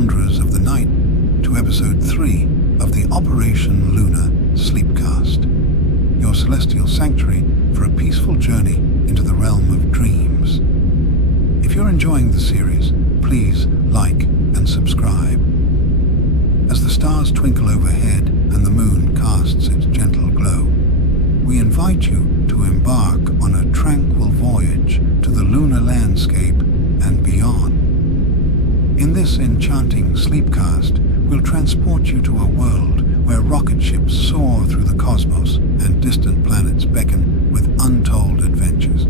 wanderers of the night, to Episode 3 of the Operation Luna Sleepcast, your celestial sanctuary for a peaceful journey into the realm of dreams. If you're enjoying the series, please like and subscribe. As the stars twinkle overhead and the moon casts its gentle glow, we invite you to embark on a tranquil voyage to the lunar landscape and beyond. In this enchanting sleepcast, we'll transport you to a world where rocket ships soar through the cosmos and distant planets beckon with untold adventures.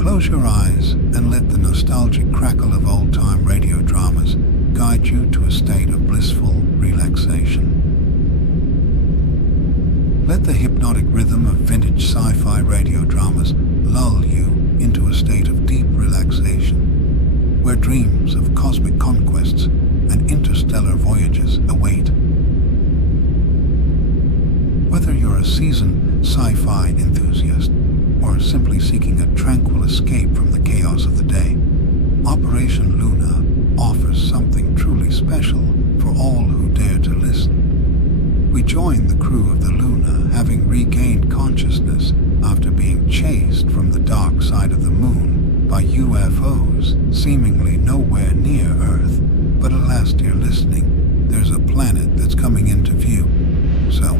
Close your eyes and let the nostalgic crackle of old-time radio dramas guide you to a state of blissful relaxation. Let the hypnotic rhythm of vintage sci-fi radio dramas lull you into a state of deep relaxation, where dreams of cosmic conquests and interstellar voyages await. Whether you're a seasoned sci-fi enthusiast or simply seeking a tranquil escape from the chaos of the day, Operation Luna offers something truly special for all who dare to listen. We join the crew of the Luna, having regained consciousness after being chased from the dark side of the moon by UFOs seemingly nowhere near Earth. But alas, dear listening, there's a planet that's coming into view. So,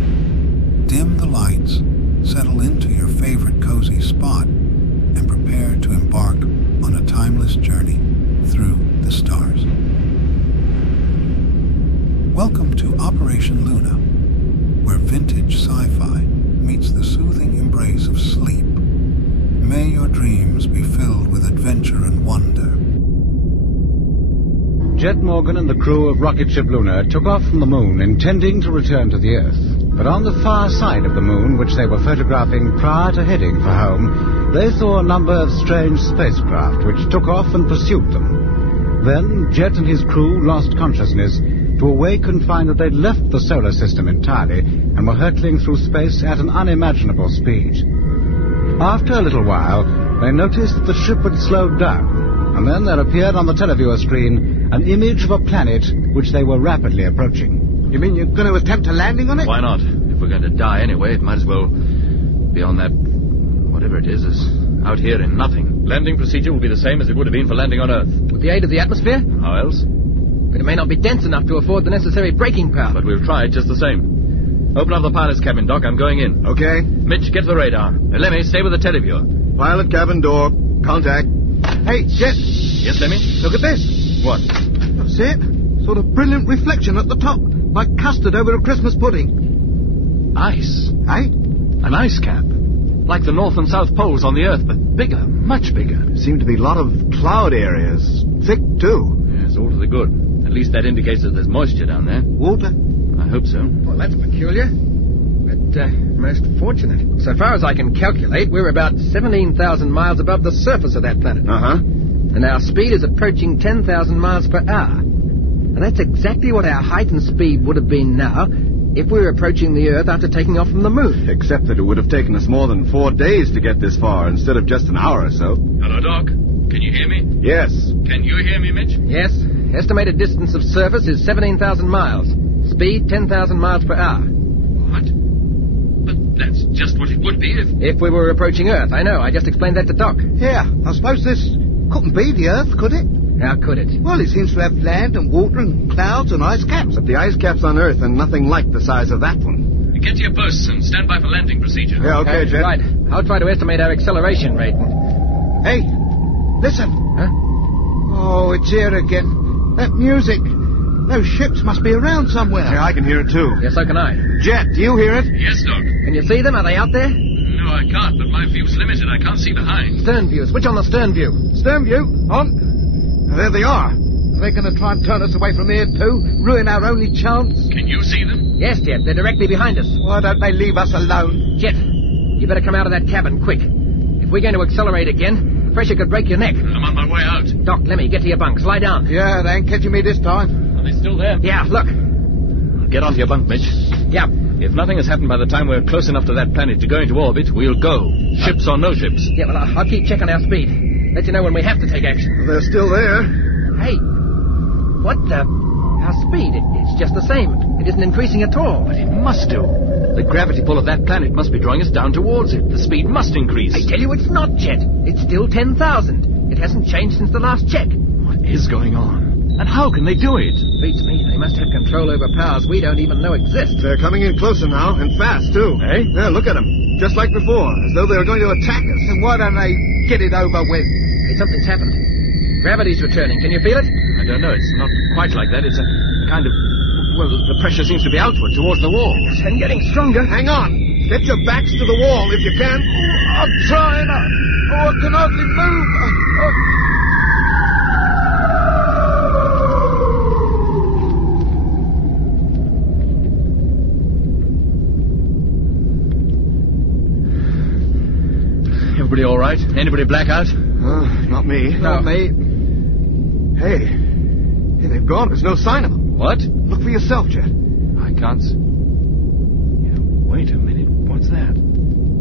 dim the lights, settle into your favorite cozy spot, and prepare to embark on a timeless journey through the stars. Welcome to Operation Luna, where vintage sci-fi meets the soothing embrace of sleep. May your dreams be filled with adventure and wonder. Jet Morgan and the crew of rocket ship Luna took off from the moon, intending to return to the Earth. But on the far side of the moon, which they were photographing prior to heading for home, they saw a number of strange spacecraft which took off and pursued them. Then Jet and his crew lost consciousness, to awake and find that they'd left the solar system entirely and were hurtling through space at an unimaginable speed. After a little while, they noticed that the ship had slowed down, and then there appeared on the televiewer screen an image of a planet which they were rapidly approaching. You mean you're going to attempt a landing on it? Why not? If we're going to die anyway, it might as well be on that, whatever it is out here in nothing. Landing procedure will be the same as it would have been for landing on Earth. With the aid of the atmosphere? How else? But it may not be dense enough to afford the necessary braking power. But we'll try it just the same. Open up the pilot's cabin, Doc. I'm going in. Okay. Mitch, get to the radar. Lemmy, stay with the televiewer. Pilot cabin door. Contact. Hey, Jet. Yes, Lemmy? Look at this. What? That's it. Sort of brilliant reflection at the top, like custard over a Christmas pudding. Ice. Eh? An ice cap. Like the North and South Poles on the Earth, but bigger, much bigger. Seem to be a lot of cloud areas. Thick, too. Yes, all to the good. At least that indicates that there's moisture down there. Water? I hope so. Well, that's peculiar. But most fortunate. So far as I can calculate, we're about 17,000 miles above the surface of that planet. Uh-huh. And our speed is approaching 10,000 miles per hour. And that's exactly what our height and speed would have been now if we were approaching the Earth after taking off from the moon. Except that it would have taken us more than 4 days to get this far instead of just an hour or so. Hello, Doc. Can you hear me? Yes. Can you hear me, Mitch? Yes. Estimated distance of surface is 17,000 miles. Speed, 10,000 miles per hour. What? But that's just what it would be If we were approaching Earth, I know. I just explained that to Doc. Yeah, I suppose this couldn't be the Earth, could it? How could it? Well, it seems to have land and water and clouds and ice caps. But the ice caps on Earth are nothing like the size of that one. Get to your posts and stand by for landing procedure. Yeah, okay, Jet. Right. I'll try to estimate our acceleration rate. Hey, listen. Huh? Oh, it's here again. That music. Those ships must be around somewhere. Yeah, I can hear it too. Yes, so can I. Jet, do you hear it? Yes, Doc. Can you see them? Are they out there? No, I can't, but my view's limited. I can't see behind. Stern view. Switch on the stern view. Stern view, on. There they are. Are they going to try and turn us away from here too? Ruin our only chance? Can you see them? Yes, Jet. They're directly behind us. Why don't they leave us alone? Jet, you better come out of that cabin, quick. If we're going to accelerate again, pressure could break your neck. I'm on my way out. Doc, Lemmy, get to your bunks. Lie down. Yeah, they ain't catching me this time. Are they still there? Yeah, look. Get onto your bunk, Mitch. Yeah. If nothing has happened by the time we're close enough to that planet to go into orbit, we'll go. Ships or no ships. Yeah, well, I'll keep checking our speed. Let you know when we have to take action. They're still there. Hey, what the... Our speed, it's just the same. It isn't increasing at all. But it must do. The gravity pull of that planet must be drawing us down towards it. The speed must increase. I tell you it's not, Jet. It's still 10,000. It hasn't changed since the last check. What is going on? And how can they do it? Beats me. They must have control over powers we don't even know exist. They're coming in closer now, and fast, too. Eh? Yeah, look at them. Just like before, as though they were going to attack us. And why don't they get it over with? Hey, something's happened. Gravity's returning. Can you feel it? I don't know. It's not quite like that. It's a kind of... Well, the pressure seems to be outward, towards the wall. And getting stronger. Hang on. Get your backs to the wall if you can. Oh, I'm trying. I can hardly move. Everybody all right? Anybody black out? Not me. No. Not me. Hey, they've gone. There's no sign of them. What? Look for yourself, Jet. I can't... Yeah, wait a minute. What's that?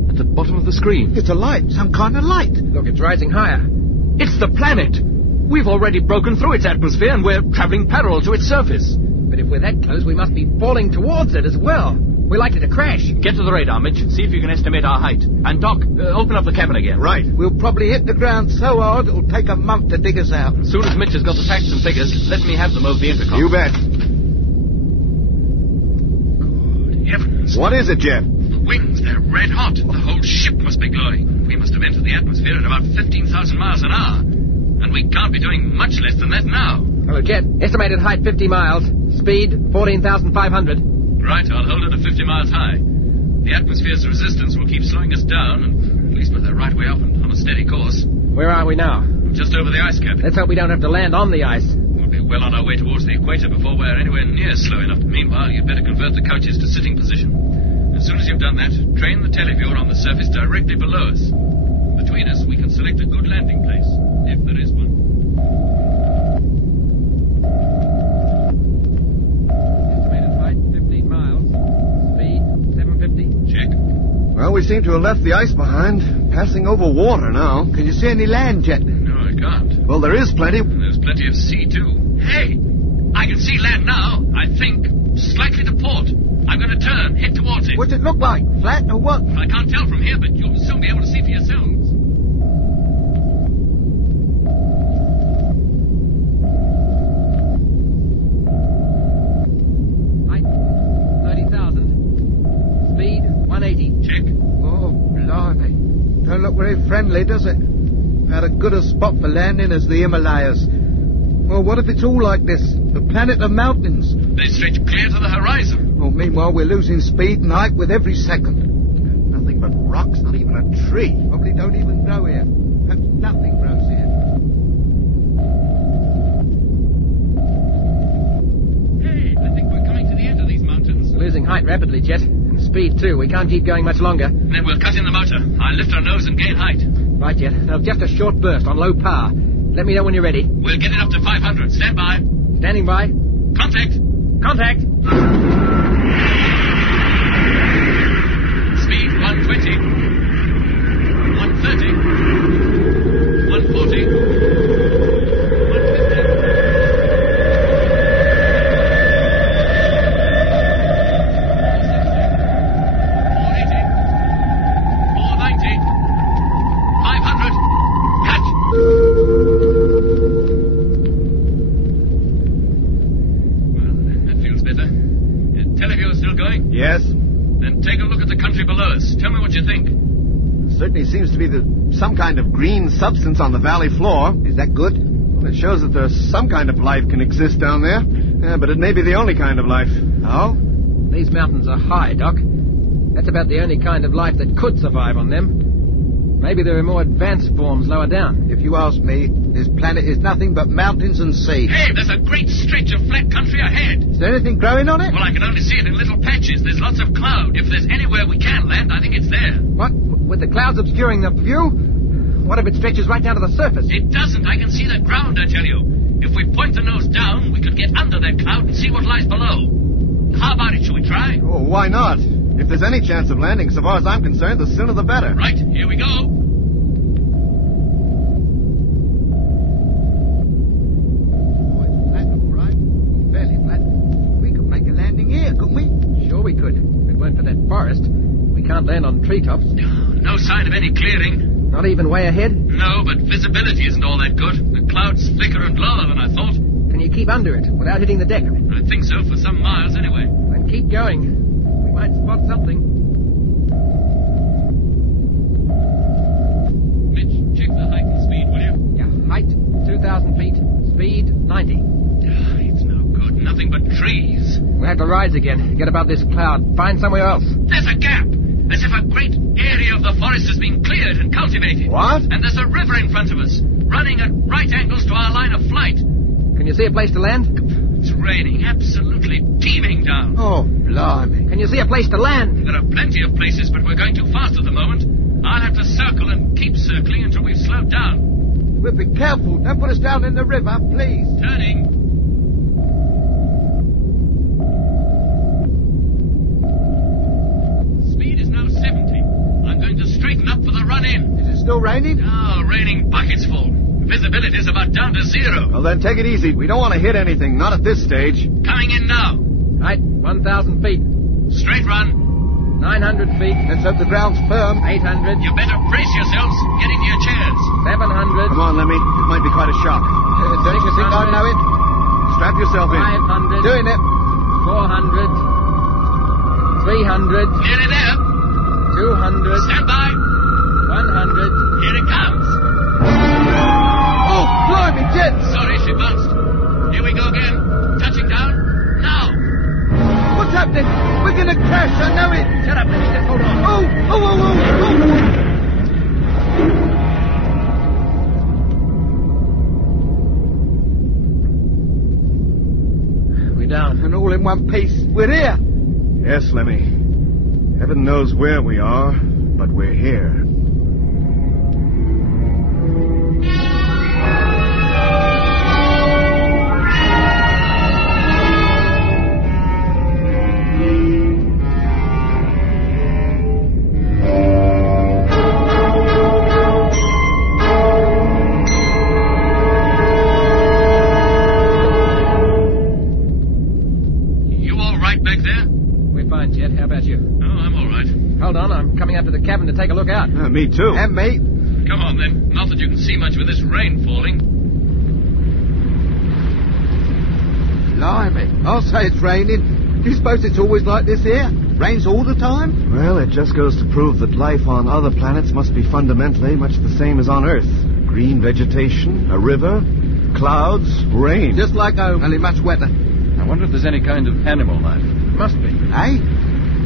At the bottom of the screen. It's a light. Some kind of light. Look, it's rising higher. It's the planet! We've already broken through its atmosphere and we're traveling parallel to its surface. But if we're that close, we must be falling towards it as well. We're likely to crash. Get to the radar, Mitch. See if you can estimate our height. And Doc, open up the cabin again. Right. We'll probably hit the ground so hard it'll take a month to dig us out. As soon as Mitch has got the facts and figures, let me have them over the intercom. You bet. Good heavens. What is it, Jeff? The wings, they're red hot. The whole ship must be glowing. We must have entered the atmosphere at about 15,000 miles an hour. And we can't be doing much less than that now. Hello, Jet. Estimated height 50 miles. Speed 14,500. Right, I'll hold it at 50 miles high. The atmosphere's resistance will keep slowing us down, and at least with the right way up and on a steady course. Where are we now? Just over the ice cap. Let's hope we don't have to land on the ice. We'll be well on our way towards the equator before we're anywhere near slow enough. Meanwhile, you'd better convert the coaches to sitting position. As soon as you've done that, train the televiewer on the surface directly below us. Between us, we can select a good landing place, if there is one. Estimated height 15 miles. Speed 750. Check. Well, we seem to have left the ice behind, passing over water now. Can you see any land, Jet? No, I can't. Well, there is plenty. And there's plenty of sea, too. Hey! I can see land now, I think. Slightly to port. I'm going to turn, head towards it. What's it look like? Flat or what? I can't tell from here, but you'll soon be able to see for yourselves. Height 30,000. Speed 180. Check. Oh, blimey. Don't look very friendly, does it? About as good a spot for landing as the Himalayas. Well, what if it's all like this? The planet of mountains. They stretch clear to the horizon. Well, meanwhile, we're losing speed and height with every second. Nothing but rocks, not even a tree. Probably don't even grow here. Perhaps nothing grows here. Hey, I think we're coming to the end of these mountains. We're losing height rapidly, Jet. And speed, too. We can't keep going much longer. Then we'll cut in the motor. I'll lift our nose and gain height. Right, Jet. Now, just a short burst on low power. Let me know when you're ready. We'll get it up to 500. Stand by. Standing by. Contact. Contact. Speed 120. 130. 140. 150. 490. 500. Cut. Well, that feels better. Teleview still going? Yes. Then take a look at the country below us. Tell me what you think. Certainly seems to be some kind of green substance on the valley floor. Is that good? Well, it shows that there's some kind of life can exist down there. Yeah, but it may be the only kind of life. Oh? These mountains are high, Doc. That's about the only kind of life that could survive on them. Maybe there are more advanced forms lower down. If you ask me, this planet is nothing but mountains and sea. Hey, there's a great stretch of flat country ahead. Is there anything growing on it? Well, I can only see it in little patches. There's lots of cloud. If there's anywhere we can land, I think it's there. What? With the clouds obscuring the view? What if it stretches right down to the surface? It doesn't. I can see the ground, I tell you. If we point the nose down, we could get under that cloud and see what lies below. How about it? Shall we try? Oh, why not? If there's any chance of landing, so far as I'm concerned, the sooner the better. Right, here we go. on treetops. No sign of any clearing. Not even way ahead? No, but visibility isn't all that good. The cloud's thicker and lower than I thought. Can you keep under it without hitting the deck? I think so, for some miles anyway. Then keep going. We might spot something. Mitch, check the height and speed, will you? Yeah, height 2,000 feet, speed 90. It's no good. Nothing but trees. We'll have to rise again. Get above this cloud. Find somewhere else. There's a gap. As if a great area of the forest has been cleared and cultivated. What? And there's a river in front of us, running at right angles to our line of flight. Can you see a place to land? It's raining, absolutely teeming down. Oh, blimey. Can you see a place to land? There are plenty of places, but we're going too fast at the moment. I'll have to circle and keep circling until we've slowed down. We'll be careful. Don't put us down in the river, please. Turning. Speed is now 70. I'm going to straighten up for the run-in. Is it still raining? Ah, raining buckets full. Visibility's about down to 0. Well, then take it easy. We don't want to hit anything, not at this stage. Coming in now. Height 1,000 feet, Straight run. 900 feet, Let's hope the ground's firm. 800, You better brace yourselves. Get into your chairs. 700, Come on, Lemmy. It might be quite a shock. Don't you think I know it? Strap yourself in. 500, Doing it. 400, 300, Nearly there. 200, Stand by. 100. Here it comes. Oh, blimey, Jet! Sorry, she bounced. Here we go again. Touching down. Now. What's happening? We're going to crash, I know it. Shut up, Mitch. Just hold on. Oh. We're down. And all in one piece. We're here. Yes, Lemmy. Heaven knows where we are, but we're here. You all right back there? We're fine, Jet. How about you? Oh, I'm all right. Hold on. I'm coming up to the cabin to take a look out. Me too. And me. Come on, then. Not that you can see much with this rain falling. Blimey. I'll say it's raining. Do you suppose it's always like this here? Rains all the time? Well, it just goes to prove that life on other planets must be fundamentally much the same as on Earth. Green vegetation, a river, clouds, rain. Just like home, only much wetter. I wonder if there's any kind of animal life. Must be. Eh?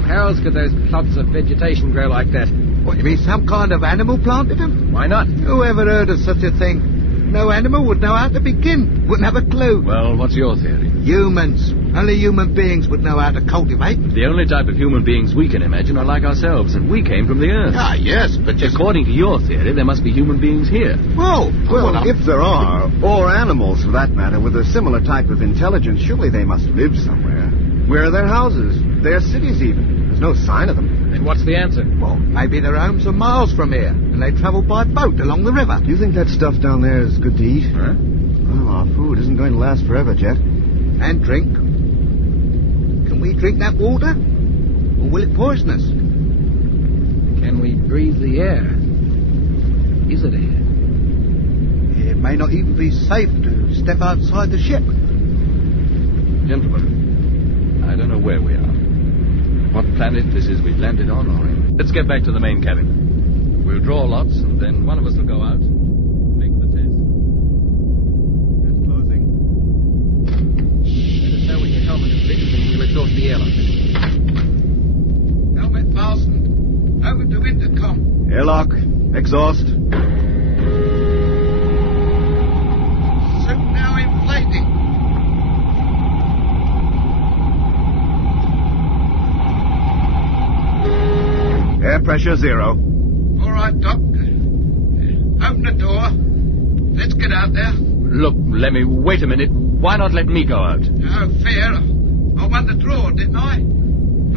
How else could those plots of vegetation grow like that? What, you mean some kind of animal planted them? Why not? Who ever heard of such a thing? No animal would know how to begin. Wouldn't have a clue. Well, what's your theory? Humans. Only human beings would know how to cultivate. The only type of human beings we can imagine are like ourselves, and we came from the Earth. Ah, yes, but just... According to your theory, there must be human beings here. Well, If there are, or animals for that matter, with a similar type of intelligence, surely they must live somewhere. Where are their houses? Their cities even? There's no sign of them. Then what's the answer? Well, maybe their homes are miles from here, and they travel by boat along the river. Do you think that stuff down there is good to eat? Huh? Well, our food isn't going to last forever, Jet. And drink. Can we drink that water? Or will it poison us? Can we breathe the air? Is it air? It may not even be safe to step outside the ship. Gentlemen, I don't know where we are. What planet this is we've landed on, or... Let's get back to the main cabin. We'll draw lots, and then one of us will go out, make the test. It's closing. Let us know when your helmet is fixed and we'll exhaust the airlock. Helmet fastened. Over to intercom. Airlock, exhaust. Suit now inflating. Air pressure 0. All right, Doc. Open the door. Let's get out there. Look, Lemmy, wait a minute. Why not let me go out? No fear. I won the draw, didn't I?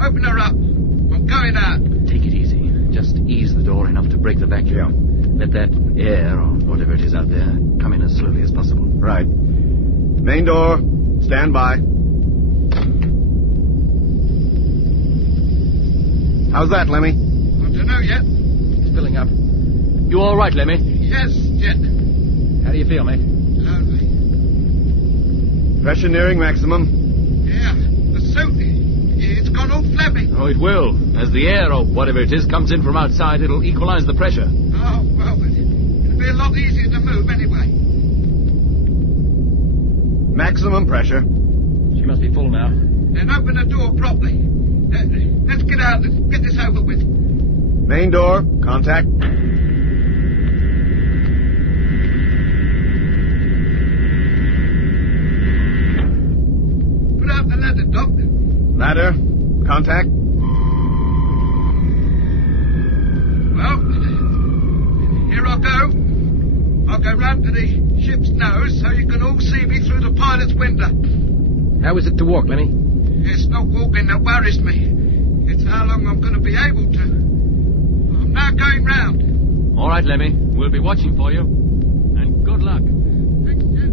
Open her up. I'm going out. Take it easy. Just ease the door enough to break the vacuum. Let that air, or whatever it is out there, come in as slowly as possible. Right. Main door, stand by. How's that, Lemmy? Not Don't know yet. It's filling up. You all right, Lemmy? Yes, Jet. How do you feel, mate? Lonely. Pressure nearing maximum. Yeah, the suit, it's gone all flabby. Oh, it will. As the air, or whatever it is, comes in from outside, it'll equalize the pressure. Oh, well, it'll be a lot easier to move anyway. Maximum pressure. She must be full now. Then open the door properly. Let's get out and get this over with. Main door. Contact. Put out the ladder, Doc. Ladder. Contact. Well, here I go. I'll go round to the ship's nose so you can all see me through the pilot's window. How is it to walk, Lemmy? It's not walking that worries me. It's how long I'm going to be able to. I'm now going round. All right, Lemmy. We'll be watching for you. And good luck. Thanks, Jet.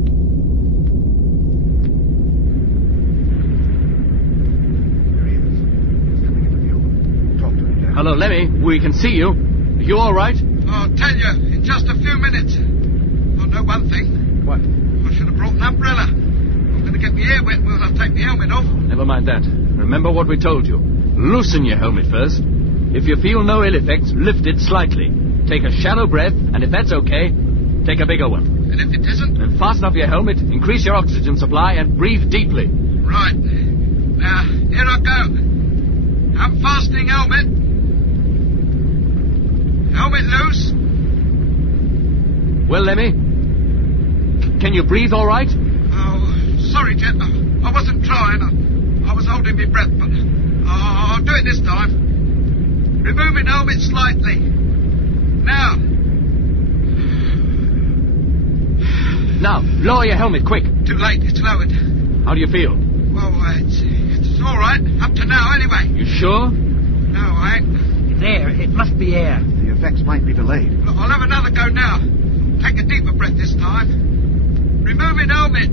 There he is. He's coming into view. Talk to him, Jack. Hello, Lemmy. We can see you. You all right? I'll tell you in just a few minutes. I know one thing. What? I should have brought an umbrella. I'm going to get my hair wet when I take the helmet off. Never mind that. Remember what we told you. Loosen your helmet first. If you feel no ill effects, lift it slightly. Take a shallow breath, and if that's okay, take a bigger one. And if it isn't? Then fasten up your helmet, increase your oxygen supply, and breathe deeply. Right. Now, here I go. Unfastening helmet. Helmet loose. Well, Lemmy, can you breathe all right? Oh, sorry, Jet. I wasn't trying. I was holding my breath, but I'll do it this time. Removing helmet slightly. Now. Now, lower your helmet, quick. Too late. It's lowered. How do you feel? Well, it's all right. Up to now, anyway. You sure? No, I ain't. It's air. It must be air. The effects might be delayed. Look, I'll have another go now. Take a deeper breath this time. Removing helmet.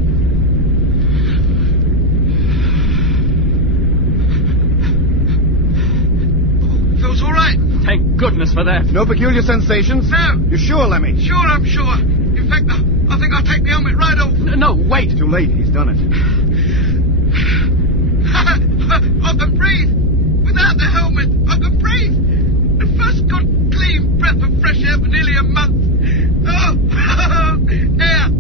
Feels all right. Thank goodness for that. No peculiar sensations? No. You sure, Lemmy? Sure, I'm sure. In fact, I think I'll take the helmet right off. No, wait. Too late. He's done it. I can breathe. Without the helmet, I can breathe. The first good, clean breath of fresh air for nearly a month. Oh, air,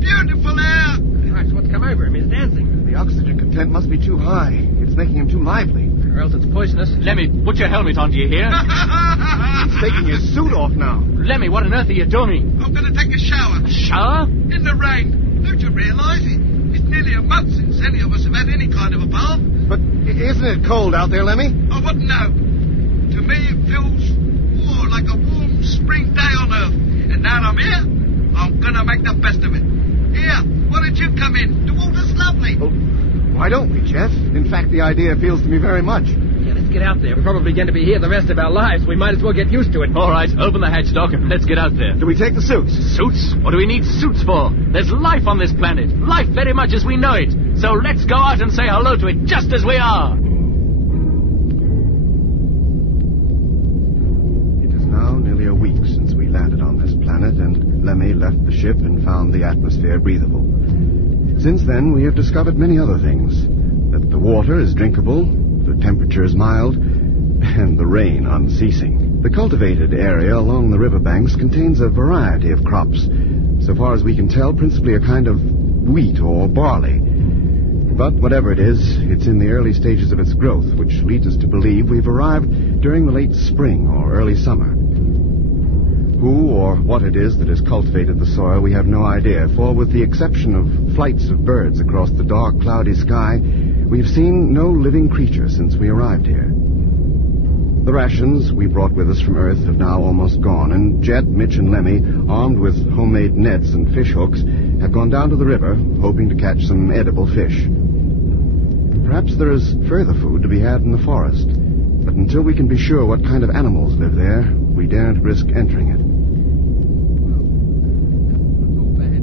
beautiful air. Christ, what's come over him? He's dancing. The oxygen content must be too high. It's making him too lively. Or else it's poisonous. Lemmy, put your helmet on, do you hear? He's taking his suit off now. Lemmy, what on earth are you doing? I'm going to take a shower. A shower? In the rain. Don't you realise it? It's nearly a month since any of us have had any kind of a bath. But isn't it cold out there, Lemmy? I wouldn't know. To me, it feels like a warm spring day on Earth. And now I'm here, I'm going to make the best of it. Here, why don't you come in? The water's lovely. Oh, why don't we, Jeff? In fact, the idea appeals to me very much. Yeah, let's get out there. We're probably going to be here the rest of our lives. We might as well get used to it. All right, open the hatch, Doc, and let's get out there. Do we take the suits? Suits? What do we need suits for? There's life on this planet. Life very much as we know it. So let's go out and say hello to it just as we are. It is now nearly a week since we landed on this planet, and Lemmy left the ship and found the atmosphere breathable. Since then, we have discovered many other things. That the water is drinkable, the temperature is mild, and the rain unceasing. The cultivated area along the riverbanks contains a variety of crops. So far as we can tell, principally a kind of wheat or barley. But whatever it is, it's in the early stages of its growth, which leads us to believe we've arrived during the late spring or early summer. Who or what it is that has cultivated the soil, we have no idea, for with the exception of flights of birds across the dark, cloudy sky, we've seen no living creature since we arrived here. The rations we brought with us from Earth have now almost gone, and Jet, Mitch, and Lemmy, armed with homemade nets and fish hooks, have gone down to the river, hoping to catch some edible fish. Perhaps there is further food to be had in the forest, but until we can be sure what kind of animals live there, we daren't risk entering it. Not all bad.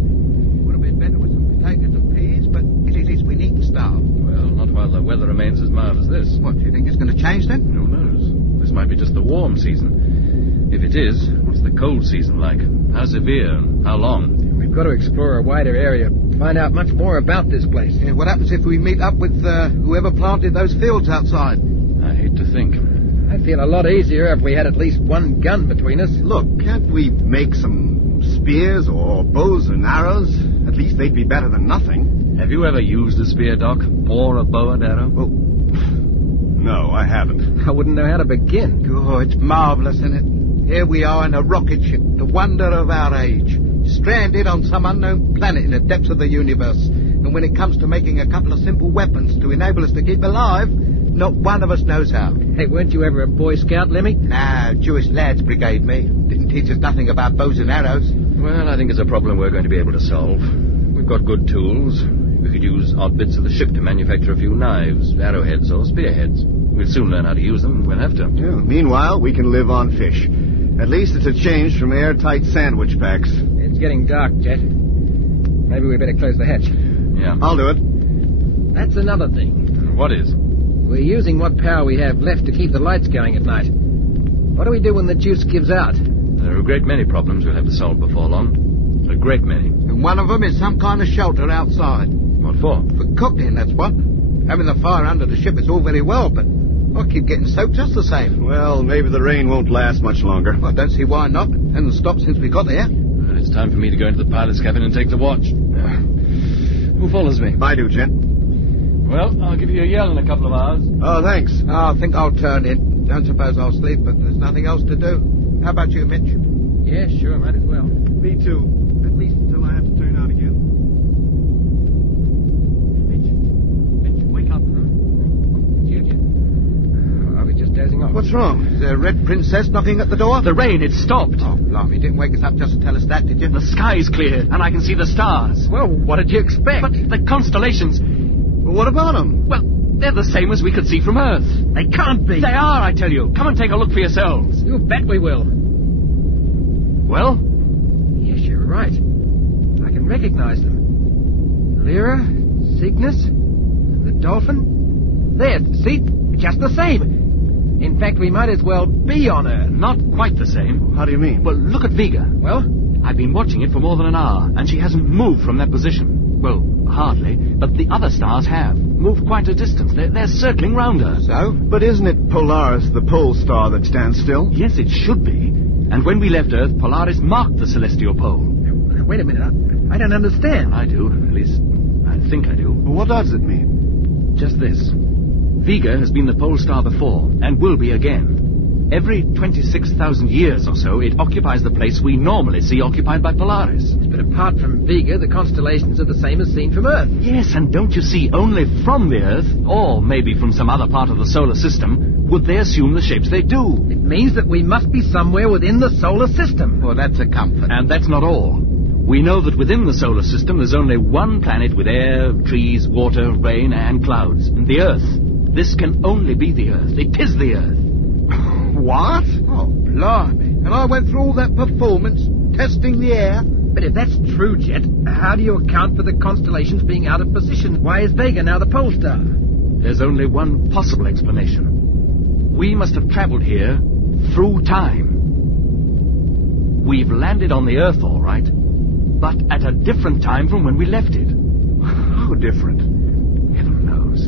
Would have been better with some potatoes and peas, but it is we needn't starve. Well, not while the weather remains as mild as this. What, do you think it's going to change then? Who knows? This might be just the warm season. season. If it is, what's the cold season like? How severe and how long? We've got to explore a wider area, find out much more about this place. Yeah, what happens if we meet up with whoever planted those fields outside? I hate to think. I'd feel a lot easier if we had at least one gun between us. Look, can't we make some spears or bows and arrows? At least they'd be better than nothing. Have you ever used a spear, Doc? Or a bow and arrow? Well, no, I haven't. I wouldn't know how to begin. Oh, it's marvellous, isn't it? Here we are in a rocket ship, the wonder of our age, stranded on some unknown planet in the depths of the universe. And when it comes to making a couple of simple weapons to enable us to keep alive, not one of us knows how. Hey, weren't you ever a Boy Scout, Lemmy? Nah, Jewish lads brigade me. Didn't teach us nothing about bows and arrows. Well, I think it's a problem we're going to be able to solve. We've got good tools. We could use odd bits of the ship to manufacture a few knives, arrowheads, or spearheads. We'll soon learn how to use them. We'll have to. Yeah, meanwhile, we can live on fish. At least it's a change from airtight sandwich packs. It's getting dark, Jet. Maybe we better close the hatch. Yeah. I'll do it. That's another thing. What is? We're using what power we have left to keep the lights going at night. What do we do when the juice gives out? There are a great many problems we'll have to solve before long. A great many. And one of them is some kind of shelter outside. What for? For cooking, that's what. Having the fire under the ship is all very well, but I keep getting soaked just the same. Well, maybe the rain won't last much longer. I don't see why not. Hasn't stopped since we got there. It's time for me to go into the pilot's cabin and take the watch. Who follows me? I do, Jet. Well, I'll give you a yell in a couple of hours. Oh, thanks. I think I'll turn in. Don't suppose I'll sleep, but there's nothing else to do. How about you, Mitch? Yeah, sure, might as well. Me too. At least until I have to turn out again. Mitch, wake up. I was just dozing off. What's wrong? Is there a red princess knocking at the door? The rain, it's stopped. Oh, blimey, didn't wake us up just to tell us that, did you? The sky's clear, and I can see the stars. Well, what did you expect? But the constellations, Well, what about them? well, they're the same as we could see from Earth. They can't be. They are, I tell you. Come and take a look for yourselves. You bet we will. Well? Yes, you're right. I can recognize them. Lyra, Cygnus, the dolphin. There, see? Just the same. In fact, we might as well be on Earth. Not quite the same. How do you mean? Well, look at Vega. Well, I've been watching it for more than an hour, and she hasn't moved from that position. Well, hardly, but the other stars have. Moved quite a distance. They're circling round her. So? But isn't it Polaris, the pole star, that stands still? Yes, it should be. And when we left Earth, Polaris marked the celestial pole. now, wait a minute. I don't understand. I do. At least, I think I do. What does it mean? Just this. Vega has been the pole star before, and will be again. Every 26,000 years or so, it occupies the place we normally see occupied by Polaris. But apart from Vega, the constellations are the same as seen from Earth. Yes, and don't you see, only from the Earth, or maybe from some other part of the solar system, would they assume the shapes they do. It means that we must be somewhere within the solar system. Well, that's a comfort. And that's not all. We know that within the solar system there's only one planet with air, trees, water, rain, and clouds. And the Earth. This can only be the Earth. It is the Earth. What? Oh, blimey. And I went through all that performance, testing the air. But if that's true, Jet, how do you account for the constellations being out of position? Why is Vega now the pole star? There's only one possible explanation. We must have traveled here through time. We've landed on the Earth, all right, but at a different time from when we left it. How different? Heaven knows.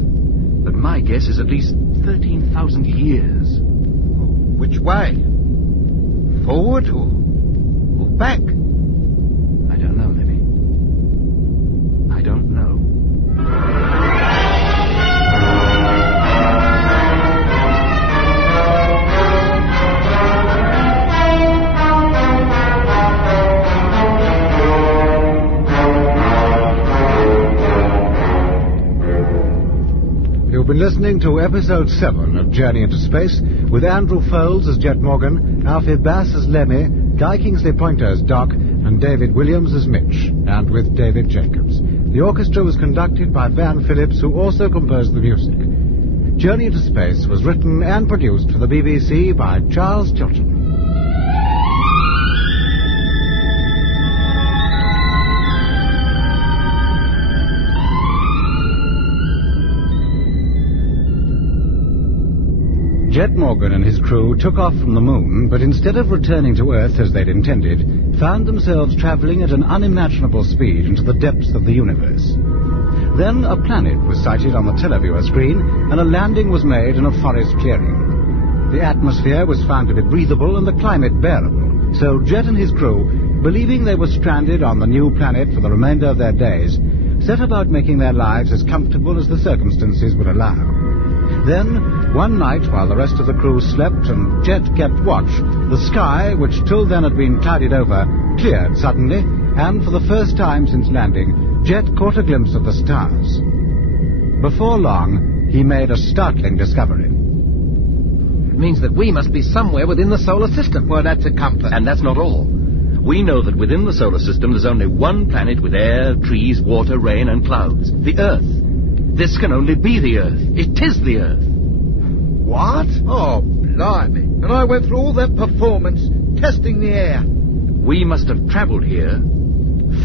But my guess is at least 13,000 years. Which way? Forward or back? I don't know, Libby. I don't know. You've been listening to Episode 7 of Journey into Space, with Andrew Foles as Jet Morgan, Alfie Bass as Lemmy, Guy Kingsley Pointer as Doc, and David Williams as Mitch, and with David Jacobs. The orchestra was conducted by Van Phillips, who also composed the music. Journey into Space was written and produced for the BBC by Charles Chilton. Jet Morgan and his crew took off from the moon, but instead of returning to Earth as they'd intended, found themselves traveling at an unimaginable speed into the depths of the universe. Then a planet was sighted on the televiewer screen, and a landing was made in a forest clearing. The atmosphere was found to be breathable and the climate bearable, so Jet and his crew, believing they were stranded on the new planet for the remainder of their days, set about making their lives as comfortable as the circumstances would allow. Then, one night, while the rest of the crew slept and Jet kept watch, the sky, which till then had been clouded over, cleared suddenly, and for the first time since landing, Jet caught a glimpse of the stars. Before long, he made a startling discovery. It means that we must be somewhere within the solar system. Well, that's a comfort. And that's not all. We know that within the solar system there's only one planet with air, trees, water, rain, and clouds. The Earth. This can only be the Earth. It is the Earth. What? Oh, blimey. And I went through all that performance, testing the air. We must have travelled here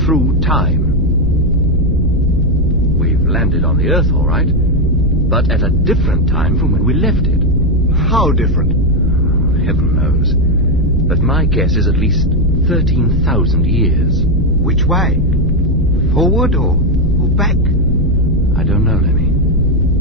through time. We've landed on the Earth, all right, but at a different time from when we left it. How different? Heaven knows. But my guess is at least 13,000 years. Which way? Forward or back? I don't know, Lemmy.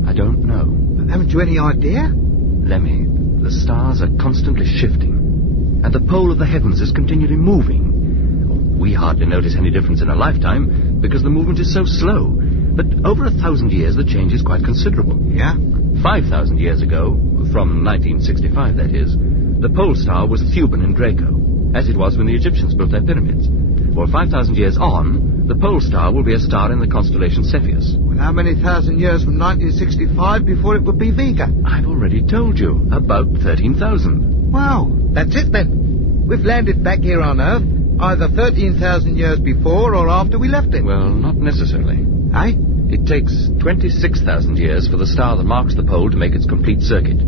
I don't know. Haven't you any idea? Lemmy, the stars are constantly shifting, and the pole of the heavens is continually moving. We hardly notice any difference in a lifetime because the movement is so slow. But over 1,000 years, the change is quite considerable. Yeah? 5,000 years ago, from 1965, that is, the pole star was Thuban in Draco, as it was when the Egyptians built their pyramids. Well, 5,000 years on, the pole star will be a star in the constellation Cepheus. Well, how many thousand years from 1965 before it would be Vega? I've already told you, about 13,000. Wow, that's it then. We've landed back here on Earth either 13,000 years before or after we left it. Well, not necessarily. Eh? It takes 26,000 years for the star that marks the pole to make its complete circuit.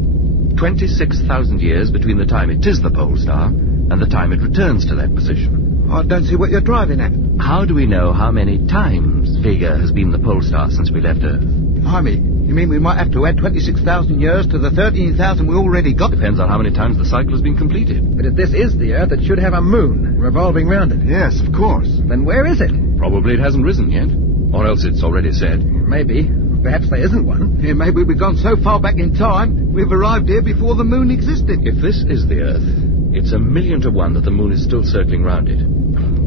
26,000 years between the time it is the pole star and the time it returns to that position. I don't see what you're driving at. How do we know how many times Vega has been the pole star since we left Earth? Blimey, you mean we might have to add 26,000 years to the 13,000 we already got? Depends on how many times the cycle has been completed. But if this is the Earth, it should have a moon revolving round it. Yes, of course. Then where is it? Probably it hasn't risen yet. Or else it's already said. Maybe. Perhaps there isn't one. Yeah, maybe we've gone so far back in time, we've arrived here before the moon existed. If this is the Earth, it's 1,000,000 to 1 that the moon is still circling round it.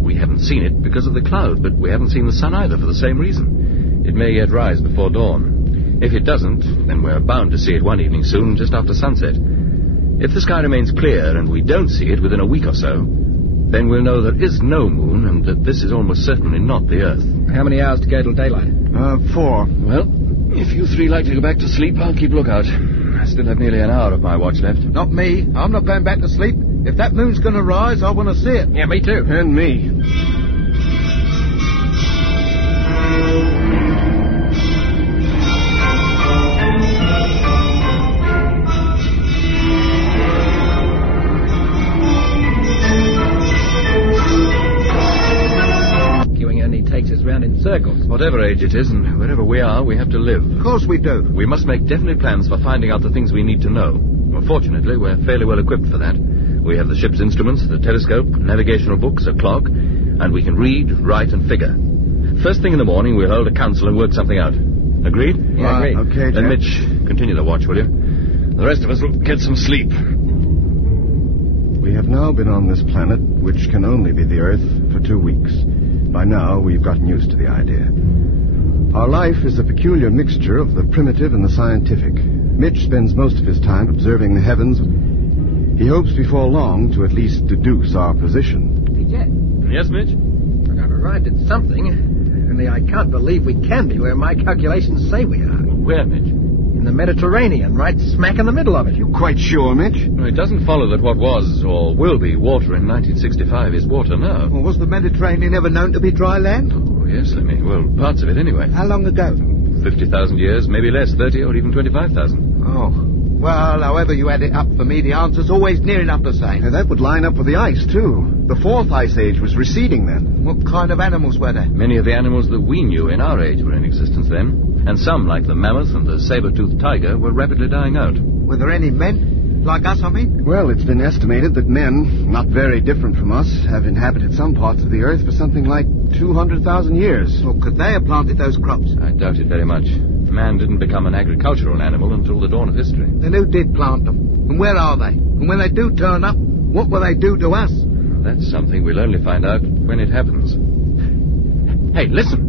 We haven't seen it because of the cloud, but we haven't seen the sun either for the same reason. It may yet rise before dawn. If it doesn't, then we're bound to see it one evening soon, just after sunset. If the sky remains clear and we don't see it within a week or so, then we'll know there is no moon and that this is almost certainly not the Earth. How many hours to go till daylight? 4. Well, if you three like to go back to sleep, I'll keep lookout. I still have nearly an hour of my watch left. Not me. I'm not going back to sleep. If that moon's going to rise, I want to see it. Yeah, me too. And me. Takes us round in circles. Whatever age it is and wherever we are, we have to live. Of course we do. We must make definite plans for finding out the things we need to know. Well, fortunately, we're fairly well equipped for that. We have the ship's instruments, the telescope, navigational books, a clock, and we can read, write, and figure. First thing in the morning, we'll hold a council and work something out. Agreed? Yeah, agreed. Okay, Then, Jack. Mitch, continue the watch, will you? The rest of us will get some sleep. We have now been on this planet, which can only be the Earth, for 2 weeks. By now, we've gotten used to the idea. Our life is a peculiar mixture of the primitive and the scientific. Mitch spends most of his time observing the heavens. He hopes before long to at least deduce our position. Hey, Jet. Yes, Mitch? I've arrived at something. Only I can't believe we can be where my calculations say we are. Where, Mitch? In the Mediterranean, right smack in the middle of it. You quite sure, Mitch? Well, it doesn't follow that what was or will be water in 1965 is water now. Well, was the Mediterranean ever known to be dry land? Oh, yes, I mean, well, parts of it anyway. How long ago? 50,000 years, maybe less, 30 or even 25,000. Oh. Well, however you add it up for me, the answer's always near enough the same. And that would line up with the ice, too. The 4th ice age was receding then. What kind of animals were there? Many of the animals that we knew in our age were in existence then, and some, like the mammoth and the saber-toothed tiger, were rapidly dying out. Were there any men? Like us, I mean? Well, it's been estimated that men, not very different from us, have inhabited some parts of the Earth for something like 200,000 years. Or could they have planted those crops? I doubt it very much. Man didn't become an agricultural animal until the dawn of history. Then who did plant them? And where are they? And when they do turn up, what will they do to us? That's something we'll only find out when it happens. Hey, listen.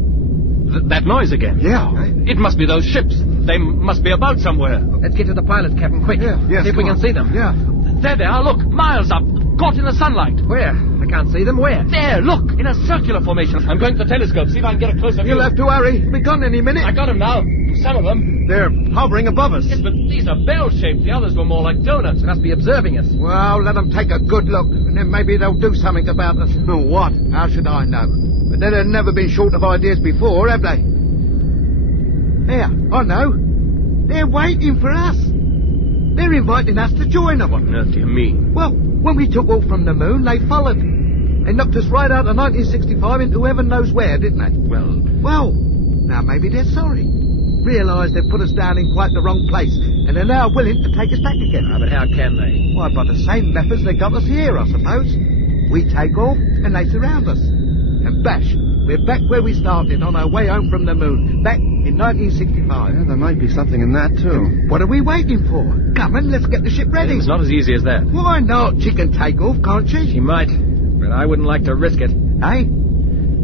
That noise again. Yeah. It must be those ships. They must be about somewhere. Let's get to the pilots, Captain, quick. Yes, See if we can see them. Yeah. There they are, look. Miles up. Caught in the sunlight. Where? I can't see them. Where? There, look. In a circular formation. I'm going to the telescope. See if I can get a closer view. You'll have to hurry. Be gone any minute. I got them now. Some of them. They're hovering above us. Yes, but these are bell-shaped. The others were more like donuts. They must be observing us. Well, let them take a good look, and then maybe they'll do something about us. Oh, what? How should I know? But they've never been short of ideas before, have they? There, I know. They're waiting for us. They're inviting us to join them. What on earth do you mean? Well, when we took off from the moon, they followed. They knocked us right out of 1965 into heaven knows where, didn't they? Well, now maybe they're sorry. Realise they've put us down in quite the wrong place, and they're now willing to take us back again. But how can they? Why, by the same methods they got us here, I suppose. We take off, and they surround us. And bash, we're back where we started, on our way home from the moon, back in 1965. Yeah, there might be something in that, too. What are we waiting for? Come on, let's get the ship ready. It's not as easy as that. Why not? She can take off, can't she? She might, but I wouldn't like to risk it. Eh?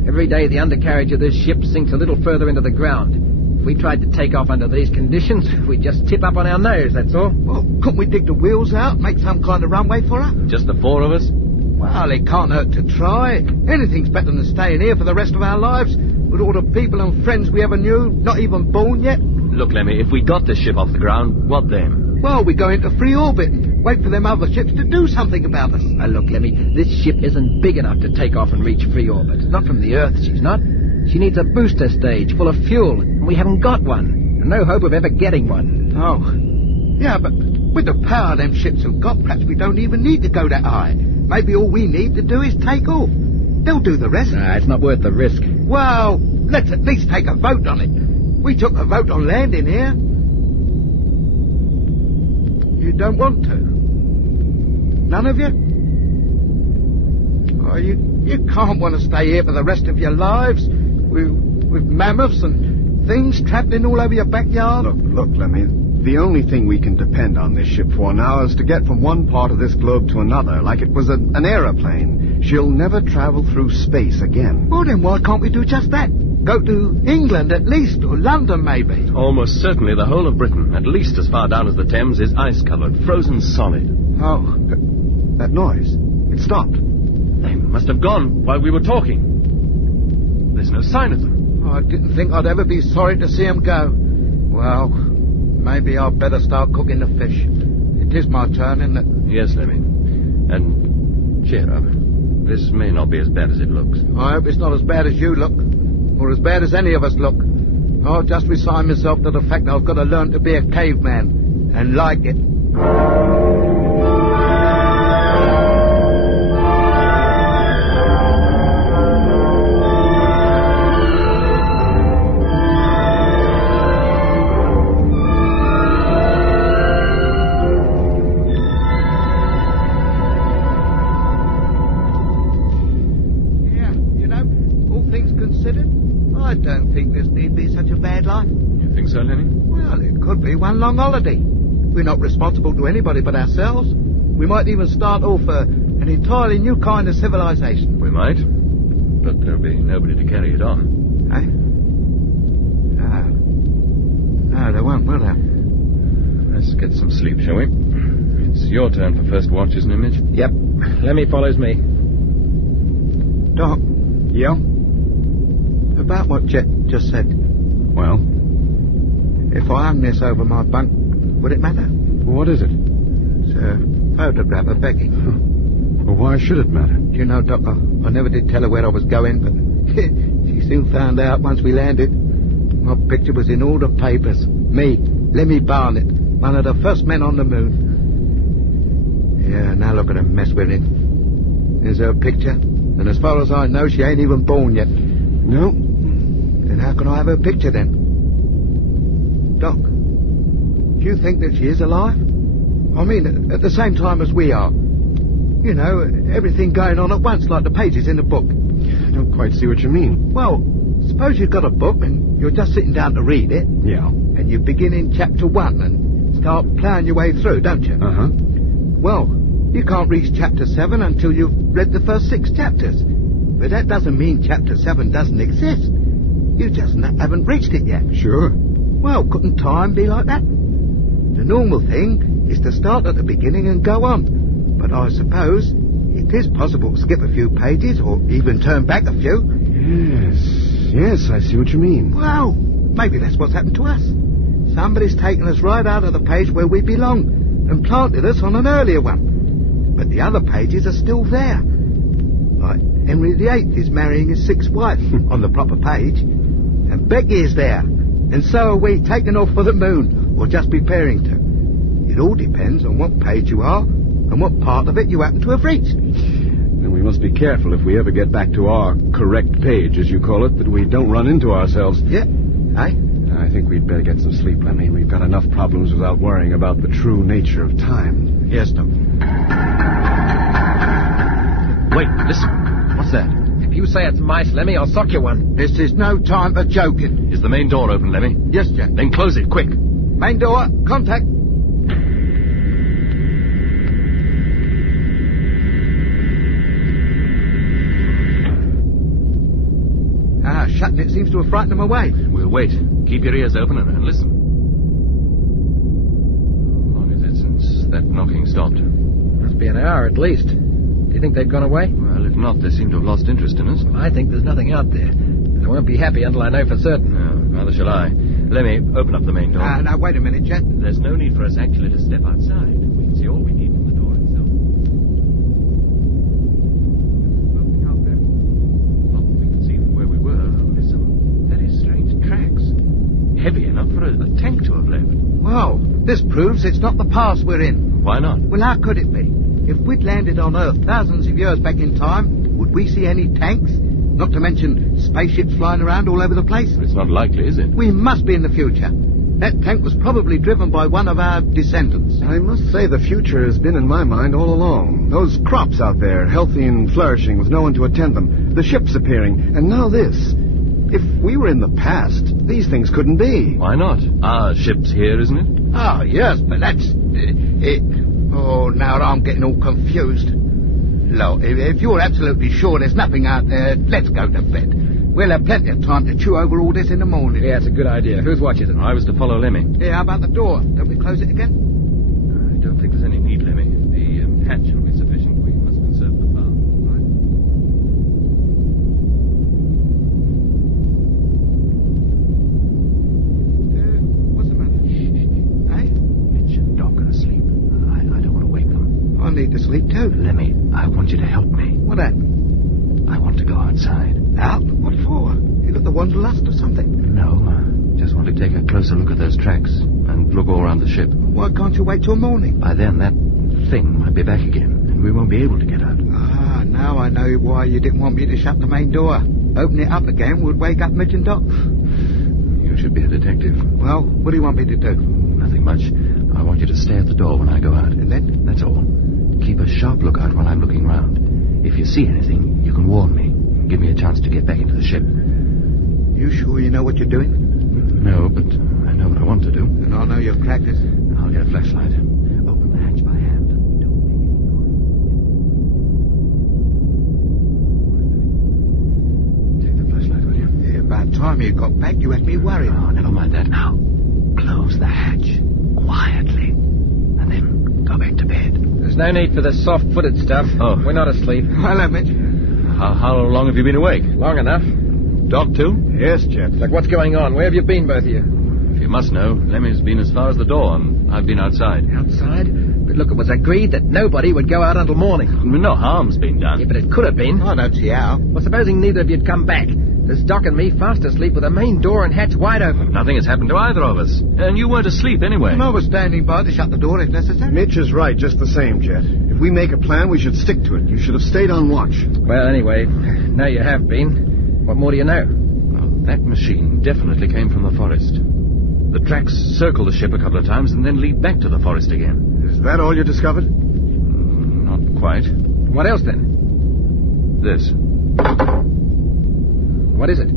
Every day the undercarriage of this ship sinks a little further into the ground. If we tried to take off under these conditions, we'd just tip up on our nose, that's all. Well, couldn't we dig the wheels out, make some kind of runway for her? Just the four of us? Well, it can't hurt to try. Anything's better than staying here for the rest of our lives, with all the people and friends we ever knew, not even born yet. Look, Lemmy, if we got this ship off the ground, what then? Well, we go into free orbit and wait for them other ships to do something about us. Now look, Lemmy, this ship isn't big enough to take off and reach free orbit. Not from the Earth, she's not. She needs a booster stage full of fuel, and we haven't got one. And no hope of ever getting one. Oh. Yeah, but with the power them ships have got, perhaps we don't even need to go that high. Maybe all we need to do is take off. They'll do the rest. Nah, it's not worth the risk. Well, let's at least take a vote on it. We took a vote on landing here. You don't want to? None of you? Oh, you can't want to stay here for the rest of your lives with mammoths and things trapped in all over your backyard. Look, Lemmy. The only thing we can depend on this ship for now is to get from one part of this globe to another, like it was an aeroplane. She'll never travel through space again. Well, then why can't we do just that? Go to England at least, or London maybe. Almost certainly the whole of Britain, at least as far down as the Thames, is ice-covered, frozen solid. Oh, that noise. It stopped. They must have gone while we were talking. There's no sign of them. Oh, I didn't think I'd ever be sorry to see them go. Well, maybe I'd better start cooking the fish. It is my turn, isn't it? Yes, Lemmy. And cheer up. This may not be as bad as it looks. I hope it's not as bad as you look, or as bad as any of us look. I'll just resign myself to the fact that I've got to learn to be a caveman, and like it. I don't think this need be such a bad life. You think so, Lenny? Well, it could be one long holiday. We're not responsible to anybody but ourselves. We might even start off an entirely new kind of civilization. We might. But there'll be nobody to carry it on. Eh? No, there won't, will there? Let's get some sleep, shall we? It's your turn for first watch, isn't it, Mitch? Yep. Lemmy follows me. Doc, Yeah? about what Jet just said. Well? If I hung this over my bunk, would it matter? What is it? It's a photograph of Becky. Well, why should it matter? Do you know, Doc, I never did tell her where I was going, but she soon found out once we landed. My picture was in all the papers. Me, Lemmy Barnett, one of the first men on the moon. Yeah, now look at the mess we're in. There's her picture, and as far as I know, she ain't even born yet. No. Then how can I have her picture, then? Doc, do you think that she is alive? I mean, at the same time as we are. You know, everything going on at once, like the pages in a book. I don't quite see what you mean. Well, suppose you've got a book and you're just sitting down to read it. Yeah. And you begin in chapter 1 and start ploughing your way through, don't you? Uh-huh. Well, you can't reach chapter 7 until you've read the first 6 chapters. But that doesn't mean chapter 7 doesn't exist. You just haven't reached it yet. Sure. Well, couldn't time be like that? The normal thing is to start at the beginning and go on. But I suppose it is possible to skip a few pages or even turn back a few. Yes, I see what you mean. Well, maybe that's what's happened to us. Somebody's taken us right out of the page where we belong and planted us on an earlier one. But the other pages are still there. Like Henry VIII is marrying his 6th wife on the proper page. And Becky is there. And so are we, taking off for the moon, or just preparing to. It all depends on what page you are and what part of it you happen to have reached. Then we must be careful if we ever get back to our correct page, as you call it, that we don't run into ourselves. Yeah. Aye? I think we'd better get some sleep, Lemmy. We've got enough problems without worrying about the true nature of time. Yes, Tom. Wait, listen. What's that? If you say it's mice, Lemmy, I'll sock you one. This is no time for joking. Is the main door open, Lemmy? Yes, Jack. Then close it, quick. Main door, contact. Shutting it seems to have frightened them away. We'll wait. Keep your ears open and listen. How long is it since that knocking stopped? Must be an hour at least. Do you think they've gone away? Well, if not, they seem to have lost interest in us. Well, I think there's nothing out there. I won't be happy until I know for certain. No, neither shall I. Lemmy, open up the main door. Now, wait a minute, Jack. There's no need for us actually to step outside. We can see all we need from the door itself. Nothing out there. Well, we can see from where we were. There's some very strange tracks. Heavy enough for a tank to have left. Well, this proves it's not the past we're in. Why not? Well, how could it be? If we'd landed on Earth thousands of years back in time, would we see any tanks? Not to mention spaceships flying around all over the place. It's not likely, is it? We must be in the future. That tank was probably driven by one of our descendants. I must say the future has been in my mind all along. Those crops out there, healthy and flourishing with no one to attend them. The ships appearing. And now this. If we were in the past, these things couldn't be. Why not? Our ship's here, isn't it? Oh, yes, but that's... Oh, now I'm getting all confused. Look, if you're absolutely sure there's nothing out there, let's go to bed. We'll have plenty of time to chew over all this in the morning. Yeah, it's a good idea. Who's watching them? I was to follow Lemmy. Yeah, how about the door? Don't we close it again? I don't think there's any need, Lemmy. The hatch will be sufficient. We must conserve the power. What's the matter? Eh? Mitch and Doc are asleep. I don't want to wake them. I need to sleep too. Lemmy, I want you to help me. What that? I want to go outside. Out? What for? You got the wanderlust or something? No, just want to take a closer look at those tracks and look all around the ship. Why can't you wait till morning? By then, that thing might be back again, and we won't be able to get out. Ah, now I know why you didn't want me to shut the main door. Open it up again would wake up Midge and Doc. You should be a detective. Well, what do you want me to do? Nothing much. I want you to stay at the door when I go out. And then? That's all. Keep a sharp lookout while I'm looking round. If you see anything, you can warn me. Give me a chance to get back into the ship. You sure you know what you're doing? No, but I know what I want to do. And I know you've practiced. I'll get a flashlight. Open the hatch by hand. Don't make any noise. Take the flashlight, will you? Yeah, about time you got back, you had me worried. Oh, never mind that. Now, close the hatch. Quietly. And then go back to bed. There's no need for this soft-footed stuff. Oh. We're not asleep. Hello, Mitch. How long have you been awake? Long enough. Doc, too? Yes, Jet. Look, what's going on? Where have you been, both of you? If you must know, Lemmy's been as far as the door, and I've been outside. Outside? But look, it was agreed that nobody would go out until morning. No harm's been done. Yeah, but it could have been. I don't see how. Well, supposing neither of you'd come back. There's Doc and me fast asleep with the main door and hatch wide open. Nothing has happened to either of us. And you weren't asleep anyway. And I was standing by to shut the door if necessary. Mitch is right, just the same, Jet. If we make a plan, we should stick to it. You should have stayed on watch. Well, anyway, now you have been. What more do you know? Well, that machine definitely came from the forest. The tracks circle the ship a couple of times and then lead back to the forest again. Is that all you discovered? Not quite. What else, then? This. What is it?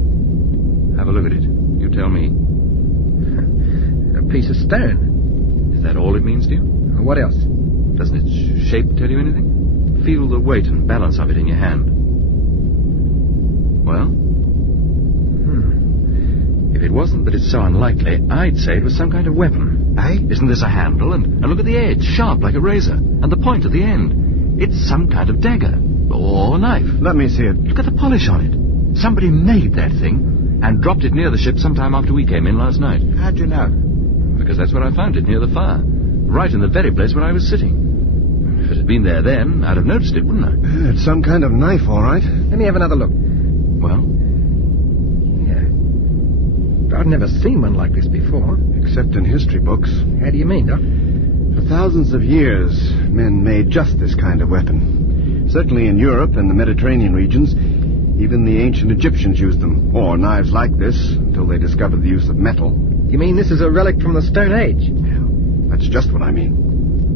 Have a look at it. You tell me. A piece of stone. Is that all it means to you? What else? Doesn't its shape tell you anything? Feel the weight and balance of it in your hand. Well? If it wasn't that it's so unlikely, I'd say it was some kind of weapon. Eh? Isn't this a handle? And look at the edge, sharp like a razor. And the point at the end. It's some kind of dagger. Or knife. Let me see it. Look at the polish on it. Somebody made that thing and dropped it near the ship sometime after we came in last night. How'd you know? Because that's where I found it, near the fire. Right in the very place where I was sitting. If it had been there then, I'd have noticed it, wouldn't I? It's some kind of knife, all right. Let me have another look. Well? Yeah. I've never seen one like this before. Except in history books. How do you mean, Doc? For thousands of years, men made just this kind of weapon. Certainly in Europe and the Mediterranean regions, even the ancient Egyptians used them, or knives like this, until they discovered the use of metal. You mean this is a relic from the Stone Age? That's just what I mean.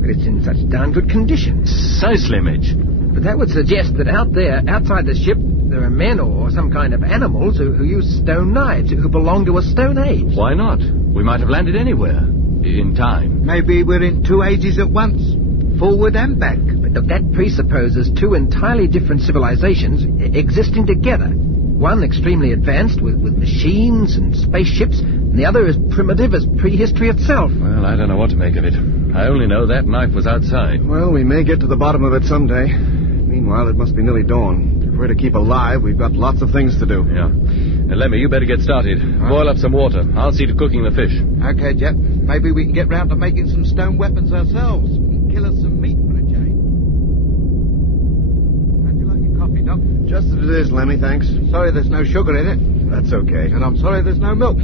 But it's in such darn good condition. Precisely, Midge. But that would suggest that out there, outside the ship, there are men or some kind of animals who use stone knives, who belong to a Stone Age. Why not? We might have landed anywhere. In time. Maybe we're in two ages at once. Forward and back. But look, that presupposes two entirely different civilizations existing together. One extremely advanced with machines and spaceships, and the other as primitive as prehistory itself. Well, I don't know what to make of it. I only know that knife was outside. Well, we may get to the bottom of it someday. Meanwhile, it must be nearly dawn. If we're to keep alive, we've got lots of things to do. Yeah. Now, Lemmy, you better get started. Boil up some water. I'll see to cooking the fish. Okay, Jet. Maybe we can get round to making some stone weapons ourselves. And kill us some meat for a change. How'd you like your coffee, Doc? Just as it is, Lemmy, thanks. Sorry there's no sugar in it. That's okay. And I'm sorry there's no milk.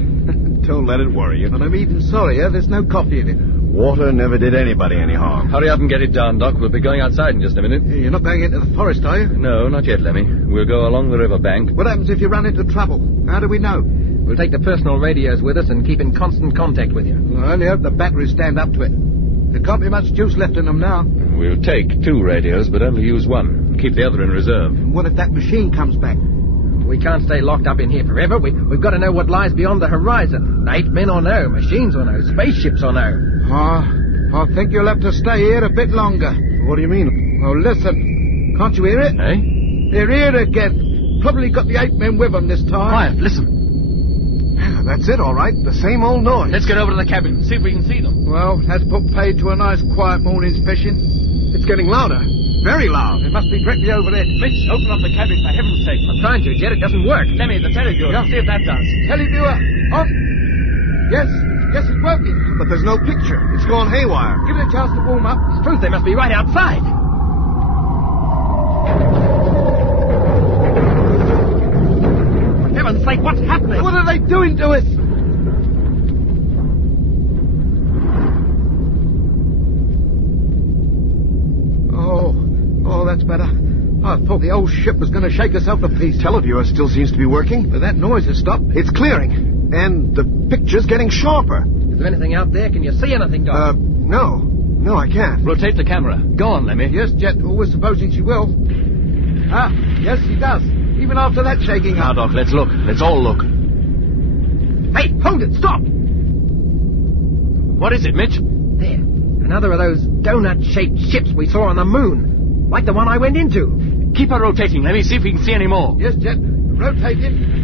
Don't let it worry you. And I'm even sorrier there's no coffee in it. Water never did anybody any harm. Hurry up and get it done, Doc. We'll be going outside in just a minute. You're not going into the forest, are you? No, not yet, Lemmy. We'll go along the river bank. What happens if you run into trouble? How do we know? We'll take the personal radios with us and keep in constant contact with you. Well, I only hope the batteries stand up to it. There can't be much juice left in them now. We'll take 2 radios, but only use one. Keep the other in reserve. And what if that machine comes back? We can't stay locked up in here forever. We've got to know what lies beyond the horizon. Night men or no, machines or no, spaceships or no. I think you'll have to stay here a bit longer. What do you mean? Oh, listen. Can't you hear it? Eh? They're here again. Probably got the 8 men with them this time. Quiet, listen. That's it, all right. The same old noise. Let's get over to the cabin, see if we can see them. Well, has put paid to a nice quiet morning's fishing. It's getting louder. Very loud. It must be directly overhead. Mitch, open up the cabin for heaven's sake. I'm trying to, Jet. It doesn't work. Lemmy, the televiewer. Yeah. See if that does. Televiewer, on. Yes, it's working. But there's no picture. It's gone haywire. Give it a chance to warm up. It's truth, they must be right outside. For heaven's sake, what's happening? What are they doing to us? Oh, that's better. I thought the old ship was going to shake herself to pieces. Televiewer still seems to be working. But that noise has stopped. It's clearing. And the picture's getting sharper. Is there anything out there? Can you see anything, Doc? No. No, I can't. Rotate the camera. Go on, Lemmy. Yes, Jet, always supposing she will. Ah, yes, she does. Even after that shaking Now, up. Doc, let's look. Let's all look. Hey, hold it! Stop! What is it, Mitch? There. Another of those donut-shaped ships we saw on the moon. Like the one I went into. Keep her rotating, Lemmy. See if we can see any more. Yes, Jet, rotating.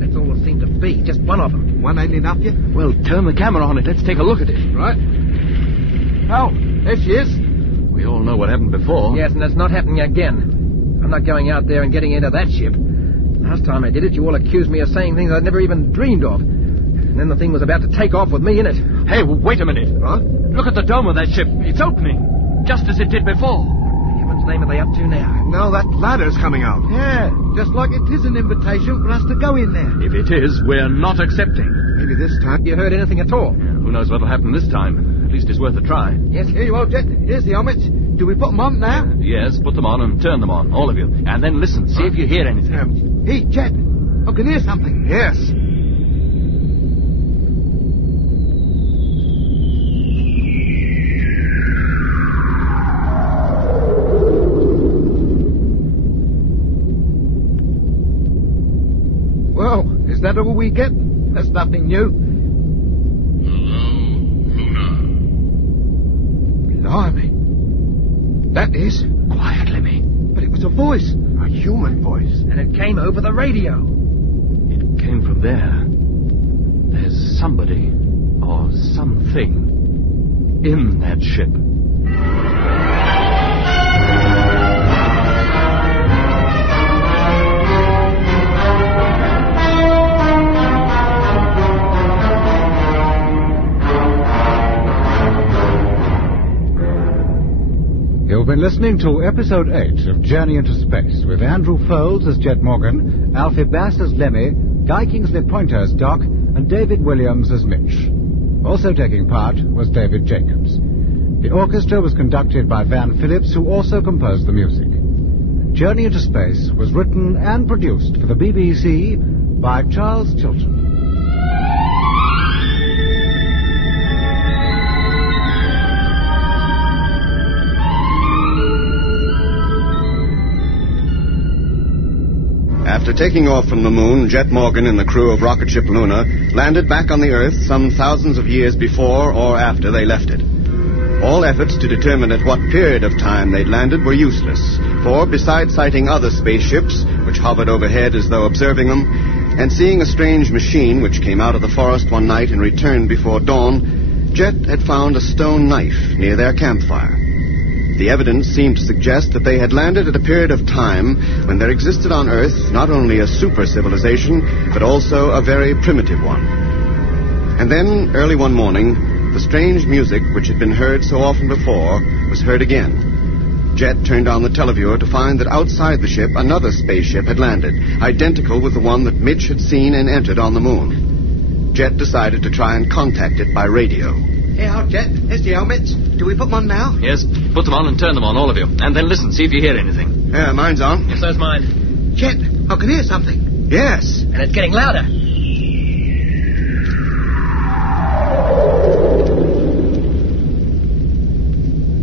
That's all there seemed to be. Just one of them. One ain't enough yet. Well, turn the camera on it. Let's take a look at it. Right. Oh, there she is. We all know what happened before. Yes, and it's not happening again. I'm not going out there and getting into that ship. Last time I did it, you all accused me of saying things I'd never even dreamed of. And then the thing was about to take off with me in it. Hey, wait a minute. Huh? Look at the dome of that ship. It's opening. Just as it did before. What in heaven's name are they up to now? Now that ladder's coming out. Yeah, just like it is an invitation for us to go in there. If it is, we're not accepting. Maybe this time. You heard anything at all? Who knows what'll happen this time? At least it's worth a try. Yes. Here you are, Jet. Here's the helmets. Do we put them on now? Yes, put them on and turn them on, all of you. And then listen, see if you hear anything. Hey, Jet. I can hear something. Yes. that all we get? That's nothing new. Hello, Luna. Blimey. That is... Quiet, Lemmy. But it was a voice. A human voice. And it came over the radio. It came from there. There's somebody, or something, in that ship. You've been listening to Episode 8 of Journey into Space with Andrew Foulds as Jet Morgan, Alfie Bass as Lemmy, Guy Kingsley Pointer as Doc, and David Williams as Mitch. Also taking part was David Jacobs. The orchestra was conducted by Van Phillips, who also composed the music. Journey into Space was written and produced for the BBC by Charles Chilton. After taking off from the moon, Jet Morgan and the crew of rocket ship Luna landed back on the Earth some thousands of years before or after they left it. All efforts to determine at what period of time they'd landed were useless, for besides sighting other spaceships, which hovered overhead as though observing them, and seeing a strange machine which came out of the forest one night and returned before dawn, Jet had found a stone knife near their campfire. The evidence seemed to suggest that they had landed at a period of time when there existed on Earth not only a super civilization, but also a very primitive one. And then, early one morning, the strange music which had been heard so often before was heard again. Jet turned on the televiewer to find that outside the ship another spaceship had landed, identical with the one that Mitch had seen and entered on the moon. Jet decided to try and contact it by radio. Here, Jet. Here's the helmets. Do we put them on now? Yes, put them on and turn them on, all of you. And then listen, see if you hear anything. Yeah, mine's on. Yes, so's mine. Jet, I can hear something. Yes. And it's getting louder.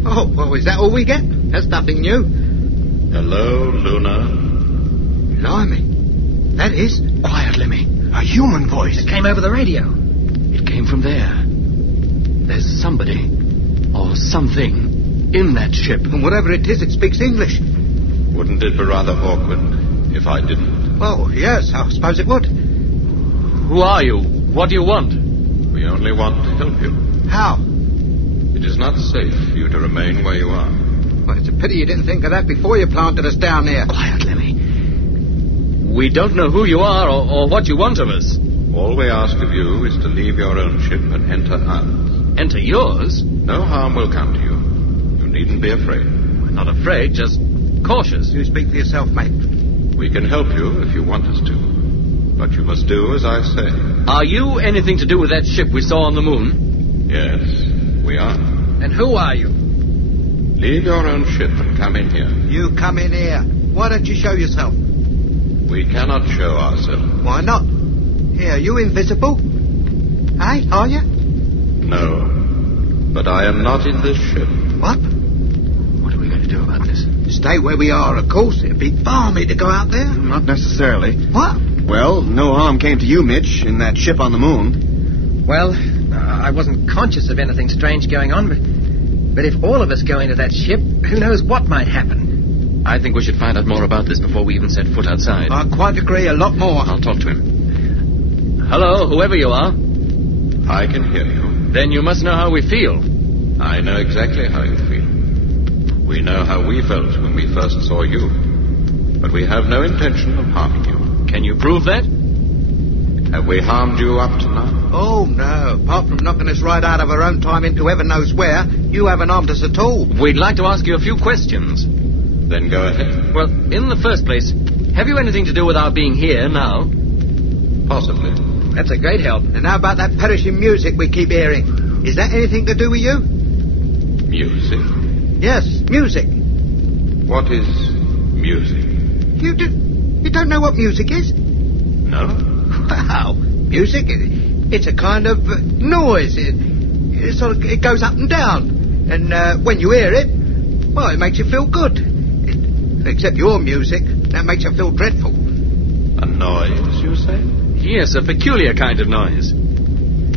Oh, well, is that all we get? That's nothing new. Hello, Luna. Blimey. That is... Quiet, Lemmy. a human voice. It came over the radio. It came from there. There's somebody, or something, in that ship. And whatever it is, it speaks English. Wouldn't it be rather awkward if I didn't? Well, yes, I suppose it would. Who are you? What do you want? We only want to help you. How? It is not safe for you to remain where you are. Well, it's a pity you didn't think of that before you planted us down here. Quiet, Lemmy. We don't know who you are or what you want of us. All we ask of you is to leave your own ship and enter ours. Enter yours? No harm will come to you. You needn't be afraid. We're not afraid, just cautious. You speak for yourself, mate. We can help you if you want us to. But you must do as I say. Are you anything to do with that ship we saw on the moon? Yes, we are. And who are you? Leave your own ship and come in here. You come in here. Why don't you show yourself? We cannot show ourselves. Why not? Here, you invisible? Eh, are you? No. But I am not in this ship. What? What are we going to do about this? Stay where we are, of course. It'd be balmy to go out there. Not necessarily. What? Well, no harm came to you, Mitch, in that ship on the moon. Well, I wasn't conscious of anything strange going on, but if all of us go into that ship, who knows what might happen? I think we should find out more about this before we even set foot outside. I quite agree, a lot more. I'll talk to him. Hello, whoever you are. I can hear you. Then you must know how we feel. I know exactly how you feel. We know how we felt when we first saw you. But we have no intention of harming you. Can you prove that? Have we harmed you up to now? Oh, no. Apart from knocking us right out of our own time into heaven knows where, you haven't harmed us at all. We'd like to ask you a few questions. Then go ahead. Well, in the first place, have you anything to do with our being here now? Possibly. That's a great help. And how about that perishing music we keep hearing? Is that anything to do with you? Music? Yes, music. What is music? You don't know what music is? No? Wow. Music, it's a kind of noise. It goes up and down. And when you hear it, well, it makes you feel good. Except your music, that makes you feel dreadful. A noise, you say? Yes, a peculiar kind of noise.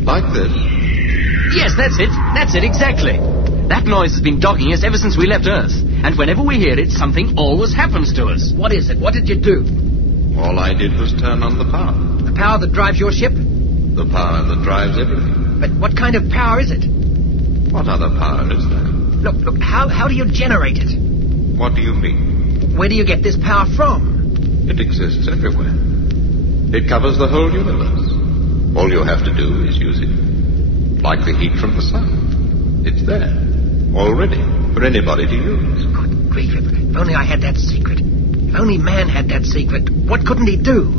Like this. Yes, that's it. That's it, exactly. That noise has been dogging us ever since we left Earth. And whenever we hear it, something always happens to us. What is it? What did you do? All I did was turn on the power. The power that drives your ship? The power that drives everything. But what kind of power is it? What other power is there? Look, how do you generate it? What do you mean? Where do you get this power from? It exists everywhere. It covers the whole universe. All you have to do is use it. Like the heat from the sun. It's there. Already. For anybody to use. Good grief, if only I had that secret. If only man had that secret. What couldn't he do?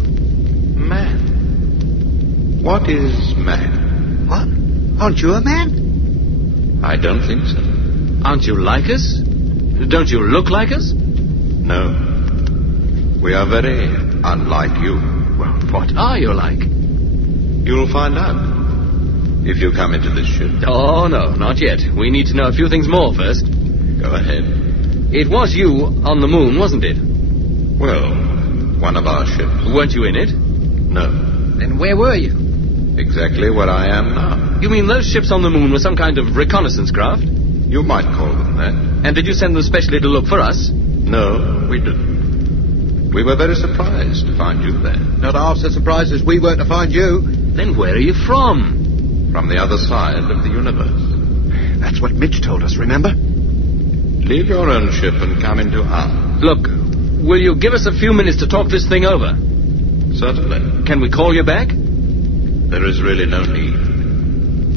Man. What is man? What? Aren't you a man? I don't think so. Aren't you like us? Don't you look like us? No. We are very unlike you. Well, what are you like? You'll find out. If you come into this ship. Oh, no, not yet. We need to know a few things more first. Go ahead. It was you on the moon, wasn't it? Well, one of our ships. Weren't you in it? No. Then where were you? Exactly where I am now. You mean those ships on the moon were some kind of reconnaissance craft? You might call them that. And did you send them specially to look for us? No, we didn't. We were very surprised to find you there. Not half so surprised as we were to find you. Then where are you from? From the other side of the universe. That's what Mitch told us, remember? Leave your own ship and come into ours. Look, will you give us a few minutes to talk this thing over? Certainly. Can we call you back? There is really no need.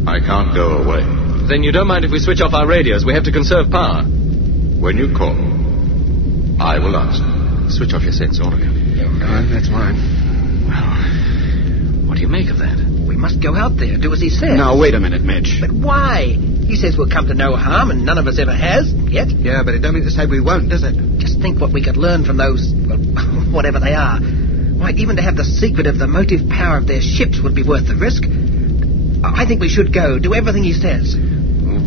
I can't go away. Then you don't mind if we switch off our radios? We have to conserve power. When you call, I will answer. Switch off your sets, all of you. That's mine. Well, what do you make of that? We must go out there, do as he says. Now, wait a minute, Mitch. But why? He says we'll come to no harm, and none of us ever has, yet. Yeah, but it don't mean to say we won't, does it? Just think what we could learn from those, well, whatever they are. Why, even to have the secret of the motive power of their ships would be worth the risk. I think we should go, do everything he says.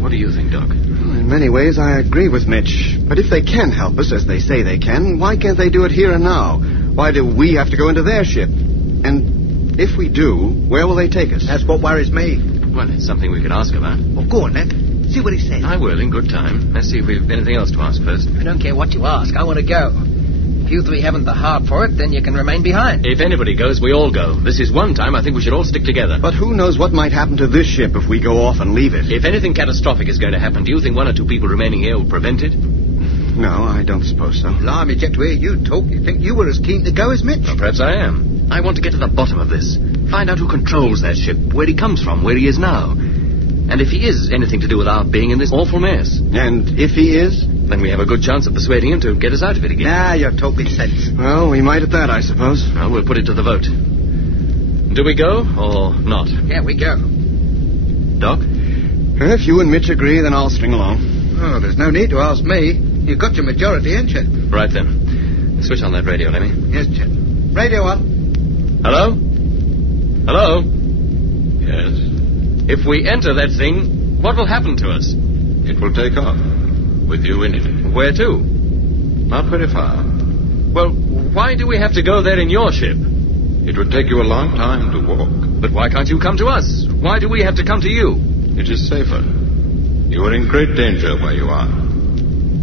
What do you think, Doc? In many ways, I agree with Mitch. But if they can help us, as they say they can, why can't they do it here and now? Why do we have to go into their ship? And if we do, where will they take us? That's what worries me. Well, it's something we can ask about. Well, go on, then. See what he says. I will, in good time. Let's see if we've anything else to ask first. I don't care what you ask. I want to go. If you three haven't the heart for it, then you can remain behind. If anybody goes, we all go. This is one time I think we should all stick together. But who knows what might happen to this ship if we go off and leave it? If anything catastrophic is going to happen, do you think one or two people remaining here will prevent it? No, I don't suppose so. Blimey, Jack, to hear you talk, you think you were as keen to go as Mitch? Well, perhaps I am. I want to get to the bottom of this. Find out who controls that ship, where he comes from, where he is now. And if he is anything to do with our being in this awful mess. And if he is? Then we have a good chance of persuading him to get us out of it again. Nah, you're talking sense. Well, we might at that, I suppose. Well, we'll put it to the vote. Do we go or not? Yeah, we go. Doc? If you and Mitch agree, then I'll string along. Oh, there's no need to ask me. You've got your majority, ain't you? Right then. Switch on that radio, Lemmy. Yes, Chet. Radio on. Hello? Hello? Yes. If we enter that thing, what will happen to us? It will take off. With you in it. Where to? Not very far. Well, why do we have to go there in your ship? It would take you a long time to walk. But why can't you come to us? Why do we have to come to you? It is safer. You are in great danger where you are.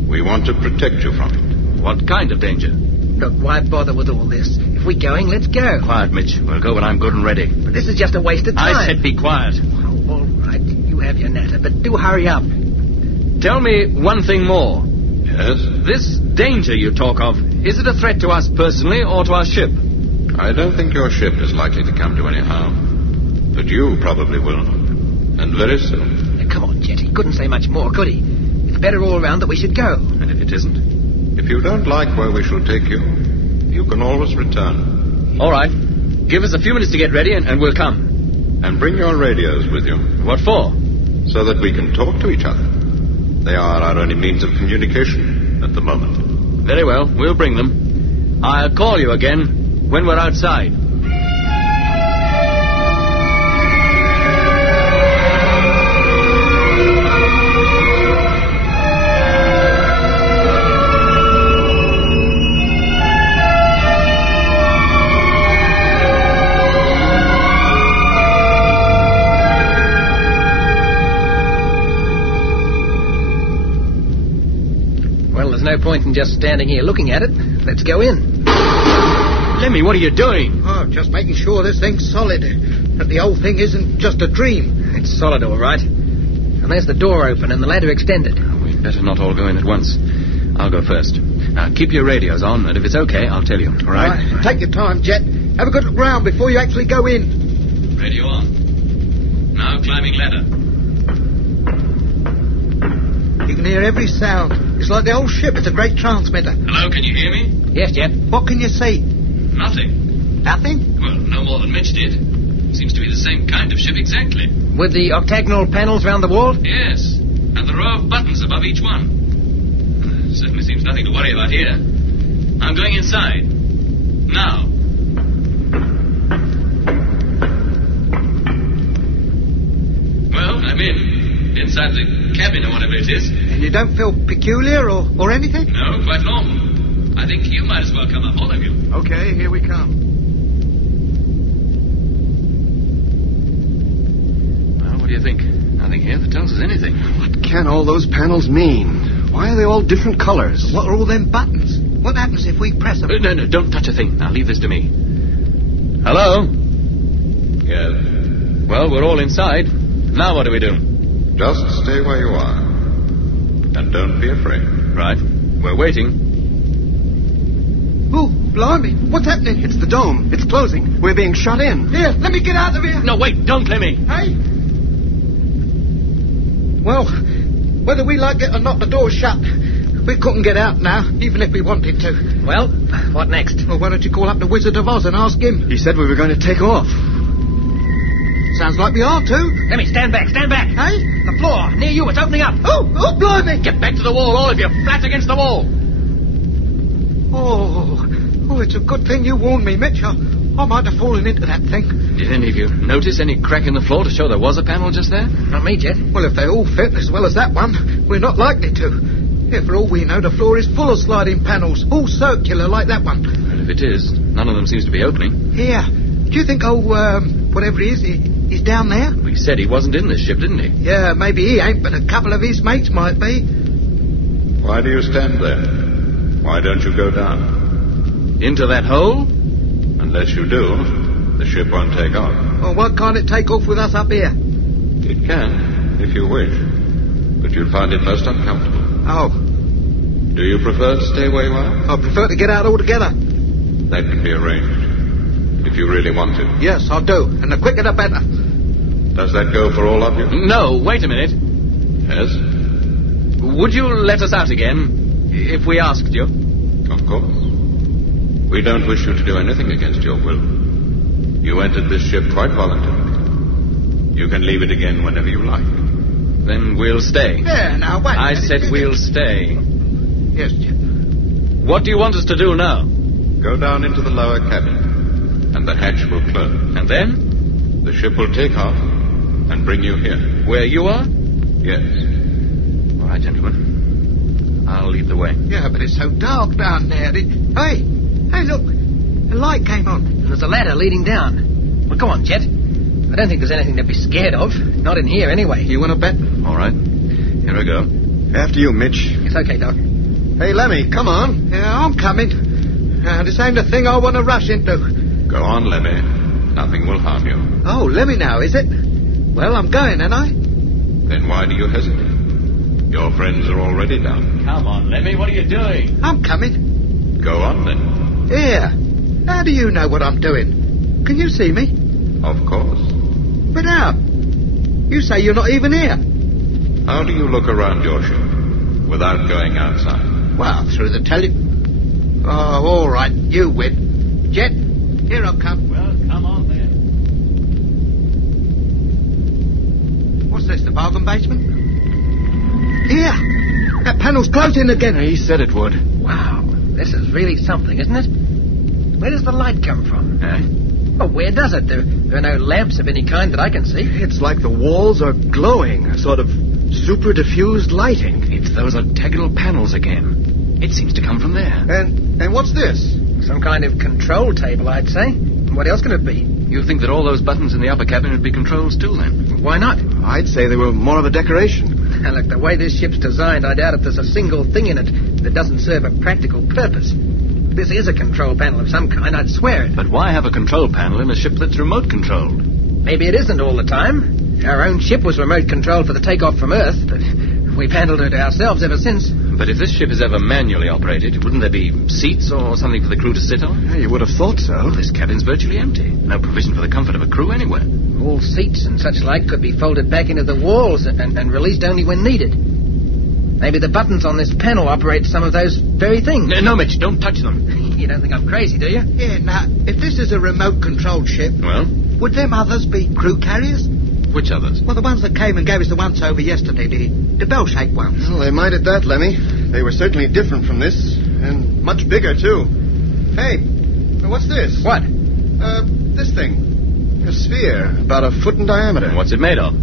We want to protect you from it. What kind of danger? Look, why bother with all this? If we're going, let's go. Quiet, Mitch. We'll go when I'm good and ready. But this is just a waste of time. I said be quiet. Oh, all right, you have your natter, but do hurry up. Tell me one thing more. Yes? This danger you talk of, is it a threat to us personally or to our ship? I don't think your ship is likely to come to any harm. But you probably will. And very soon. Now, come on, Jet. He couldn't say much more, could he? It's better all round that we should go. And if it isn't? If you don't like where we shall take you, you can always return. All right. Give us a few minutes to get ready and we'll come. And bring your radios with you. What for? So that we can talk to each other. They are our only means of communication at the moment. Very well. We'll bring them. I'll call you again when we're outside. than just standing here looking at it. Let's go in. Lemmy, what are you doing? Oh, just making sure this thing's solid. That the whole thing isn't just a dream. It's solid, all right. And there's the door open and the ladder extended. We'd better not all go in at once. I'll go first. Now, keep your radios on, and if it's okay, I'll tell you. All right? Take your time, Jet. Have a good look round before you actually go in. Radio on. Now climbing ladder. You can hear every sound. It's like the whole ship. It's a great transmitter. Hello, can you hear me? Yes, Jet. What can you see? Nothing. Nothing? Well, no more than Mitch did. Seems to be the same kind of ship exactly. With the octagonal panels round the wall? Yes, and the row of buttons above each one. Certainly seems nothing to worry about here. I'm going inside. Now. Well, I'm in. Inside the cabin or whatever it is. And you don't feel peculiar or anything? No, quite normal. I think you might as well come up, all of you. Okay, here we come. Well, what do you think? Nothing here that tells us anything. What can all those panels mean? Why are they all different colors? What are all them buttons? What happens if we press them? No, don't touch a thing. Now, leave this to me. Hello? Yes. Well, we're all inside. Now what do we do? Just stay where you are. And don't be afraid. Right. We're waiting. Oh, blimey. What's happening? It's the dome. It's closing. We're being shut in. Here, let me get out of here. No, wait, don't, Clemmy. Hey? Well, whether we like it or not, the door's shut. We couldn't get out now, even if we wanted to. Well, what next? Well, why don't you call up the Wizard of Oz and ask him? He said we were going to take off. Sounds like we are, too. Let me stand back. Hey? The floor, near you, it's opening up. Oh, blimey. Get back to the wall, all of you, flat against the wall. Oh, it's a good thing you warned me, Mitch. I might have fallen into that thing. Did any of you notice any crack in the floor to show there was a panel just there? Not me, Jet. Well, if they all fit as well as that one, we're not likely to. Yeah, for all we know, the floor is full of sliding panels, all circular like that one. Well, if it is, none of them seems to be opening. Here, do you think, whatever he is, he's down there? He said he wasn't in this ship, didn't he? Yeah, maybe he ain't, but a couple of his mates might be. Why do you stand there? Why don't you go down? Into that hole? Unless you do, the ship won't take off. Well, why can't it take off with us up here? It can, if you wish. But you'll find it most uncomfortable. Oh, Do you prefer to stay where you are? I prefer to get out altogether. That can be arranged. If you really want to. Yes, I'll do. And the quicker the better. Does that go for all of you? No, wait a minute. Yes? Would you let us out again, if we asked you? Of course. We don't wish you to do anything against your will. You entered this ship quite voluntarily. You can leave it again whenever you like. Then we'll stay. Yeah, now, wait. I said we'll stay. Yes, Jim. What do you want us to do now? Go down into the lower cabin, and the hatch will close. And then? The ship will take off and bring you here. Where you are? Yes. All right, gentlemen. I'll lead the way. Yeah, but it's so dark down there. Hey, look. The light came on. And there's a ladder leading down. Well, go on, Jet. I don't think there's anything to be scared of. Not in here, anyway. You want to bet? All right. Here I go. After you, Mitch. It's okay, Doc. Hey, Lemmy, come on. Yeah, I'm coming. This ain't the thing I want to rush into. Go on, Lemmy. Nothing will harm you. Oh, let me now, is it? Well, I'm going, ain't I? Then why do you hesitate? Your friends are already down. Come on, Lemmy, what are you doing? I'm coming. Go on, then. Here. How do you know what I'm doing? Can you see me? Of course. But how? You say you're not even here. How do you look around your ship without going outside? Well, through the Oh, all right. You win. Jet, here I come. Well, come on then. What's this, the bargain basement? Here. That panel's closing again. He said it would. Wow, this is really something, isn't it? Where does the light come from? Oh, where does it? There are no lamps of any kind that I can see. It's like the walls are glowing, a sort of super diffused lighting. It's those octagonal panels again. It seems to come from there. And what's this? Some kind of control table, I'd say. What else can it be? You think that all those buttons in the upper cabin would be controls too, then? Why not? I'd say they were more of a decoration. Look, the way this ship's designed, I doubt if there's a single thing in it that doesn't serve a practical purpose. This is a control panel of some kind, I'd swear it. But why have a control panel in a ship that's remote-controlled? Maybe it isn't all the time. Our own ship was remote-controlled for the takeoff from Earth, but we've handled it ourselves ever since. But if this ship is ever manually operated, wouldn't there be seats or something for the crew to sit on? Yeah, you would have thought so. This cabin's virtually empty. No provision for the comfort of a crew anywhere. All seats and such like could be folded back into the walls and released only when needed. Maybe the buttons on this panel operate some of those very things. No, Mitch, don't touch them. You don't think I'm crazy, do you? Yeah, now, if this is a remote-controlled ship, Well, would them others be crew carriers? which others? Well, the ones that came and gave us the once-over yesterday, the bell-shaped ones. Well, they might at that, Lemmy. They were certainly different from this, and much bigger, too. Hey, what's this? What? This thing. A sphere, about a foot in diameter. What's it made of?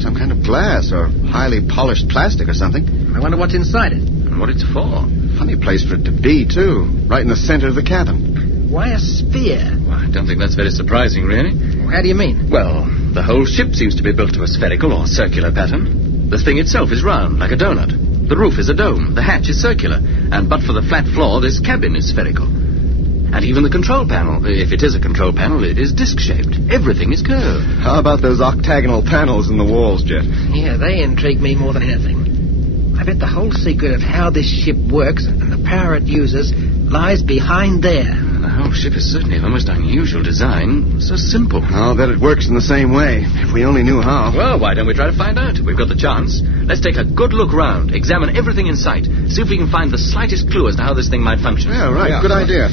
Some kind of glass or highly polished plastic or something. I wonder what's inside it. And what it's for? Funny place for it to be, too. Right in the center of the cabin. Why a sphere? Well, I don't think that's very surprising, really. How do you mean? Well, the whole ship seems to be built to a spherical or circular pattern. The thing itself is round, like a donut. The roof is a dome. The hatch is circular. And but for the flat floor, this cabin is spherical. And even the control panel, if it is a control panel, it is disc-shaped. Everything is curved. How about those octagonal panels in the walls, Jet? Yeah, they intrigue me more than anything. I bet the whole secret of how this ship works and the power it uses lies behind there. The whole ship is certainly of a most unusual design. So simple. I'll bet it works in the same way, if we only knew how. Well, why don't we try to find out? We've got the chance. Let's take a good look round, examine everything in sight, see if we can find the slightest clue as to how this thing might function. Yeah, right. Good idea.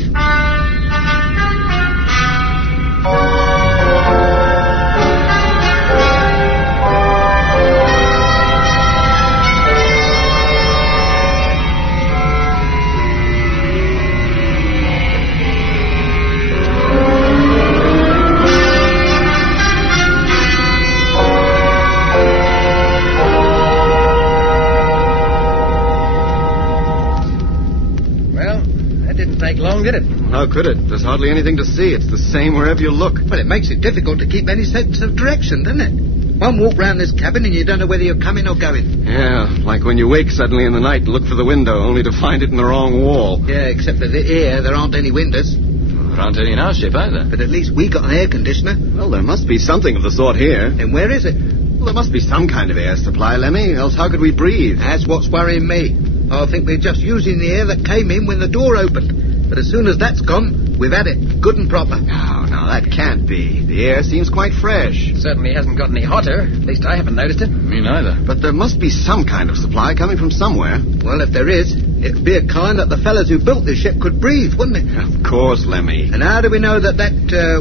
Take long, did it? How could it? There's hardly anything to see. It's the same wherever you look. Well, it makes it difficult to keep any sense of direction, doesn't it? One walk round this cabin and you don't know whether you're coming or going. Yeah, like when you wake suddenly in the night and look for the window, only to find it in the wrong wall. Yeah, except that here there aren't any windows. Well, there aren't any in our ship either. But at least we got an air conditioner. Well, there must be something of the sort here. And where is it? Well, there must be some kind of air supply, Lemmy, else how could we breathe? That's what's worrying me. I think we're just using the air that came in when the door opened. But as soon as that's gone, we've had it, good and proper. No, that can't be. The air seems quite fresh. Certainly hasn't got any hotter. At least I haven't noticed it. Me neither. But there must be some kind of supply coming from somewhere. Well, if there is, it'd be a kind that the fellas who built this ship could breathe, wouldn't it? Of course, Lemmy. And how do we know that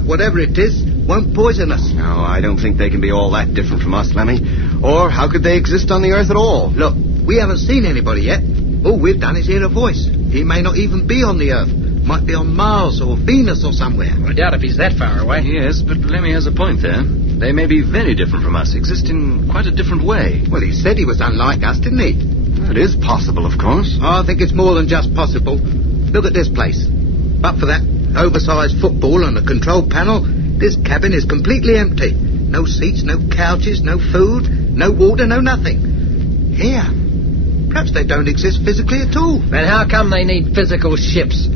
whatever it is, won't poison us? No, I don't think they can be all that different from us, Lemmy. Or how could they exist on the Earth at all? Look, we haven't seen anybody yet. All we've done is hear a voice. He may not even be on the Earth. Might be on Mars or Venus or somewhere. I doubt if he's that far away. Yes, but Lemmy has a point there. They may be very different from us, exist in quite a different way. Well, he said he was unlike us, didn't he? It is possible, of course. I think it's more than just possible. Look at this place. But for that oversized football on the control panel, this cabin is completely empty. No seats, no couches, no food, no water, no nothing. Here. Perhaps they don't exist physically at all. Then how come they need physical ships?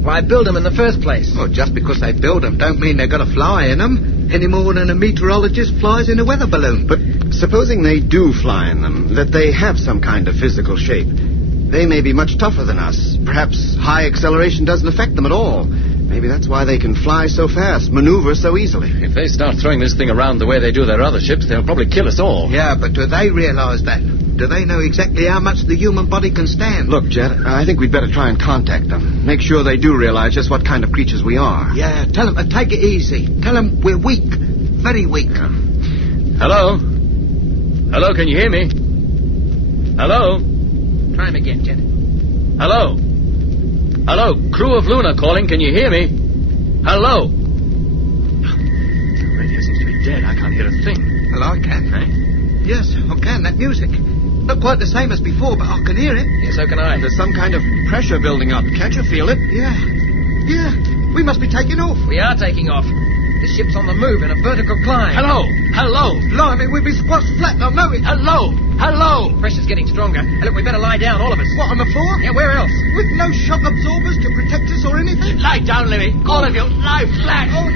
Why build them in the first place? Well, just because they build them don't mean they're going to fly in them, any more than a meteorologist flies in a weather balloon. But supposing they do fly in them, that they have some kind of physical shape. They may be much tougher than us. Perhaps high acceleration doesn't affect them at all. Maybe that's why they can fly so fast, maneuver so easily. If they start throwing this thing around the way they do their other ships, they'll probably kill us all. Yeah, but do they realize that? Do they know exactly how much the human body can stand? Look, Jet, I think we'd better try and contact them. Make sure they do realize just what kind of creatures we are. Yeah, tell them to take it easy. Tell them we're weak. Very weak. Hello? Hello, can you hear me? Hello? Try him again, Jet. Hello? Hello, crew of Luna calling, can you hear me? Hello? The radio seems to be dead, I can't hear a thing. Well, I can. Eh? Yes, I can, that music. Not quite the same as before, but I can hear it. Yeah, so can I. There's some kind of pressure building up. Can't you feel it? Yeah. We must be taking off. We are taking off. This ship's on the move in a vertical climb. Hello! Hello! Blimey, we'd be squashed flat, I know it. Hello! Hello! Pressure's getting stronger. Look, we better lie down, all of us. What, on the floor? Yeah, where else? With no shock absorbers to protect us or anything? Lie down, Lemmy. All of you, lie flat. Oh,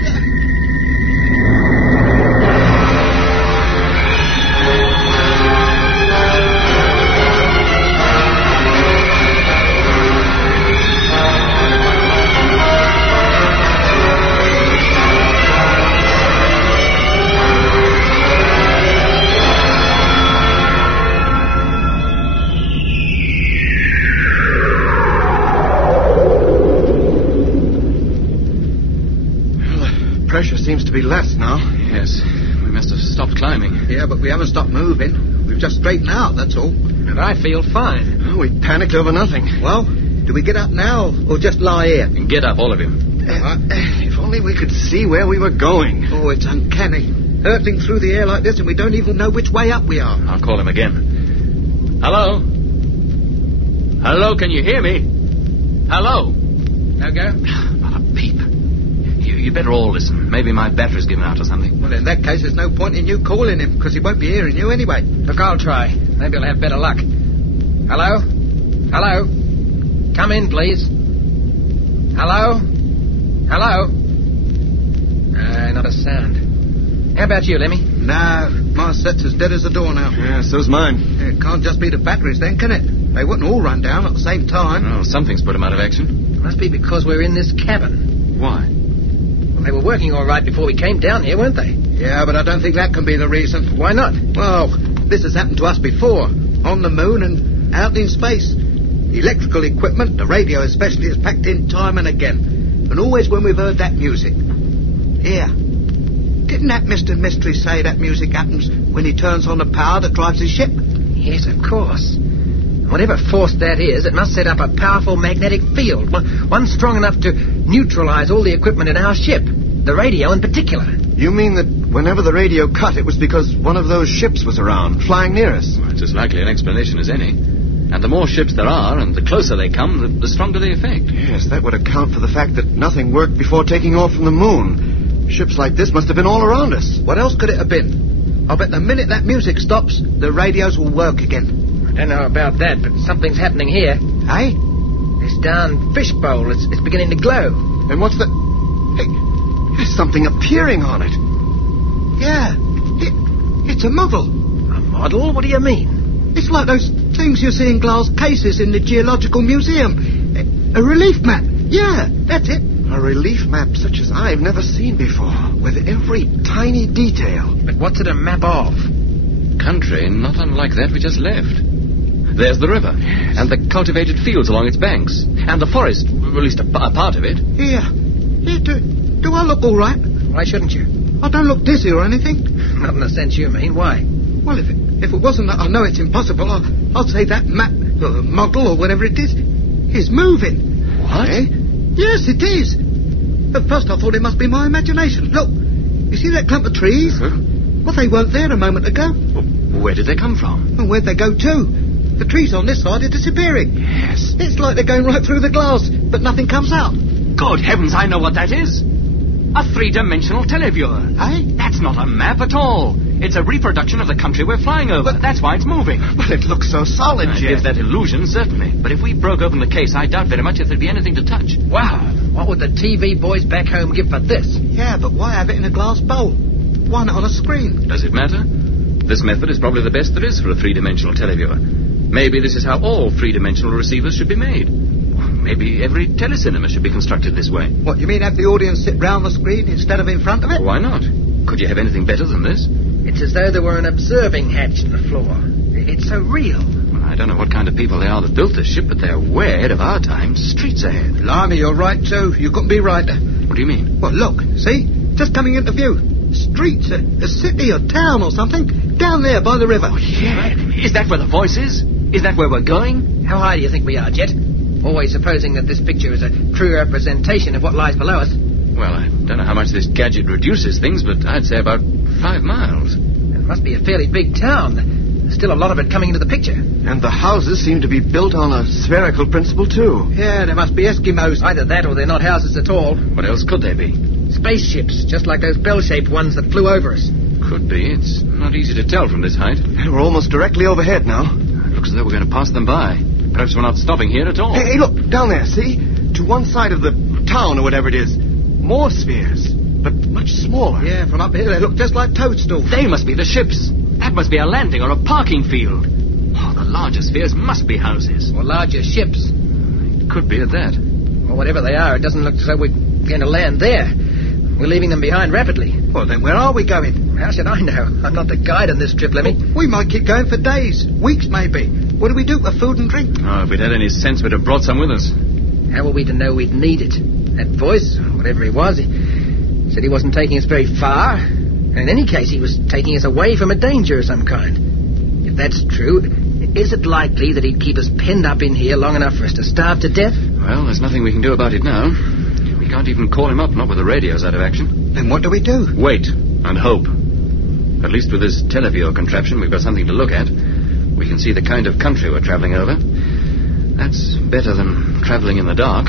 Pressure seems to be less now. Yes, we must have stopped climbing. yeah, but we haven't stopped moving. We've just straightened out, that's all. And I feel fine. Oh, we panicked over nothing. Well, do we get up now or just lie here? And get up, all of you. If only we could see where we were going. Oh, it's uncanny. Hurtling through the air like this and we don't even know which way up we are. I'll call him again. Hello? Hello, can you hear me? Hello? No go? Not a peep. You better all listen. Maybe my battery's given out or something. Well, in that case, there's no point in you calling him, because he won't be hearing you anyway. Look, I'll try. Maybe I'll have better luck. Hello? Hello? Come in, please. Hello? Hello? Not a sound. How about you, Lemmy? No, my set's as dead as a door now. Yeah, so's mine. It can't just be the batteries then, can it? They wouldn't all run down at the same time. Oh, something's put him out of action. Must be because we're in this cabin. Why? Well, they were working all right before we came down here, weren't they? Yeah, but I don't think that can be the reason. Why not? Well, this has happened to us before. On the moon and out in space. The electrical equipment, the radio especially, is packed in time and again. And always when we've heard that music. Here. Didn't that Mr. Mystery say that music happens when he turns on the power that drives his ship? Yes, of course. Whatever force that is, it must set up a powerful magnetic field. One strong enough to neutralize all the equipment in our ship. The radio in particular. You mean that whenever the radio cut, it was because one of those ships was around, flying near us? Well, it's as likely an explanation as any. And the more ships there are, and the closer they come, the stronger the effect. Yes, that would account for the fact that nothing worked before taking off from the moon. Ships like this must have been all around us. What else could it have been? I bet the minute that music stops, the radios will work again. I don't know about that, but something's happening here. Eh? This darn fishbowl, it's beginning to glow. And what's the... Hey, there's something appearing on it. Yeah, it's a model. A model? What do you mean? It's like those things you see in glass cases in the Geological Museum. A relief map. Yeah, that's it. A relief map such as I've never seen before, with every tiny detail. But what's it a map of? Country not unlike that we just left. There's the river, and the cultivated fields along its banks, and the forest, at least a part of it. Here, do I look all right? Why shouldn't you? I don't look dizzy or anything. Not in the sense you mean. Why? Well, if it wasn't that I know it's impossible, I'd say that map, or model, or whatever it is moving. What? Eh? Yes, it is. At first I thought it must be my imagination. Look, you see that clump of trees? Huh? Well, they weren't there a moment ago. Well, where did they come from? And where'd they go to? The trees on this side are disappearing. Yes. It's like they're going right through the glass, but nothing comes out. Good heavens, I know what that is. A three-dimensional televiewer. Eh? That's not a map at all. It's a reproduction of the country we're flying over. But- That's why it's moving. But it looks so solid, It Jet. gives that illusion, certainly. But if we broke open the case, I doubt very much if there'd be anything to touch. Wow. What would the TV boys back home give for this? Yeah, but why have it in a glass bowl? Why not on a screen? Does it matter? This method is probably the best there is for a three-dimensional televiewer. Maybe this is how all three-dimensional receivers should be made. Maybe every telecinema should be constructed this way. What, you mean have the audience sit round the screen instead of in front of it? Why not? Could you have anything better than this? It's as though there were an observing hatch in the floor. It's so real. Well, I don't know what kind of people they are that built this ship, but they're way ahead of our time, streets ahead. Blimey, you're right, too. You couldn't be right. What do you mean? Well, look, see? Just coming into view. Streets, a city or town or something, down there by the river. Oh, yeah. Is that where the voice is? Is that where we're going? How high do you think we are, Jet? Always supposing that this picture is a true representation of what lies below us. Well, I don't know how much this gadget reduces things, but I'd say about 5 miles. It must be a fairly big town. There's still a lot of it coming into the picture. And the houses seem to be built on a spherical principle, too. Yeah, there must be Eskimos. Either that or they're not houses at all. What else could they be? Spaceships, just like those bell-shaped ones that flew over us. Could be. It's not easy to tell from this height. We're almost directly overhead now. Looks as though we're going to pass them by. Perhaps we're not stopping here at all. Hey, look, down there, see? To one side of the town or whatever it is. More spheres, but much smaller. Yeah, from up here they look just like toadstools. They must be the ships. That must be a landing or a parking field. Oh, the larger spheres must be houses. Or larger ships. Could be at that. Or whatever they are, it doesn't look as though we're going to land there. We're leaving them behind rapidly. Well, then where are we going? How should I know? I'm not the guide on this trip, Lemmy. We might keep going for days, weeks maybe. What do we do for food and drink? Oh, if we'd had any sense, we'd have brought some with us. How were we to know we'd need it? That voice, whatever he was, he said he wasn't taking us very far. And in any case, he was taking us away from a danger of some kind. If that's true, is it likely that he'd keep us penned up in here long enough for us to starve to death? Well, there's nothing we can do about it now. We can't even call him up, not with the radios out of action. Then what do we do? Wait and hope. At least with this televiewer contraption, we've got something to look at. We can see the kind of country we're traveling over. That's better than traveling in the dark.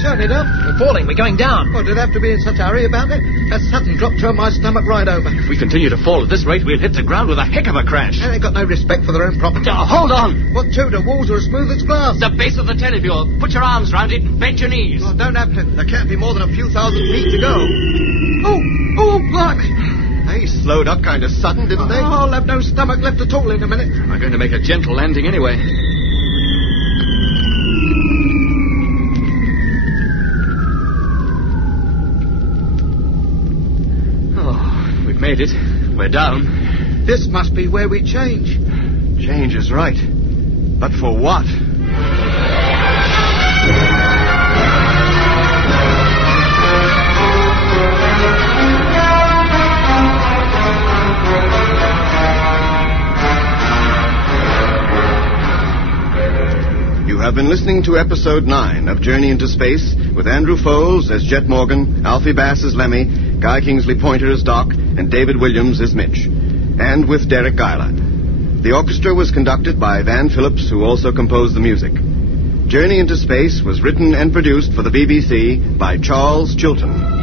Turn it up. We're falling. We're going down. Oh, did it have to be in such a hurry about it? That sudden drop turned my stomach right over. If we continue to fall at this rate, we'll hit the ground with a heck of a crash. And they've got no respect for their own property. Oh, hold on. What to? The walls are as smooth as glass. The base of the televiewer. Put your arms round it and bend your knees. Oh, don't have to. There can't be more than a few thousand feet to go. Oh, blimey. They slowed up kind of sudden, didn't they? Oh, I'll have no stomach left at all in a minute. We're going to make a gentle landing anyway. Made it. We're down. This must be where we change. Change is right. But for what? You have been listening to Episode 9 of Journey into Space with Andrew Foles as Jet Morgan, Alfie Bass as Lemmy, Guy Kingsley Pointer as Doc, and David Williams as Mitch, and with Derek Geiler. The orchestra was conducted by Van Phillips, who also composed the music. Journey into Space was written and produced for the BBC by Charles Chilton.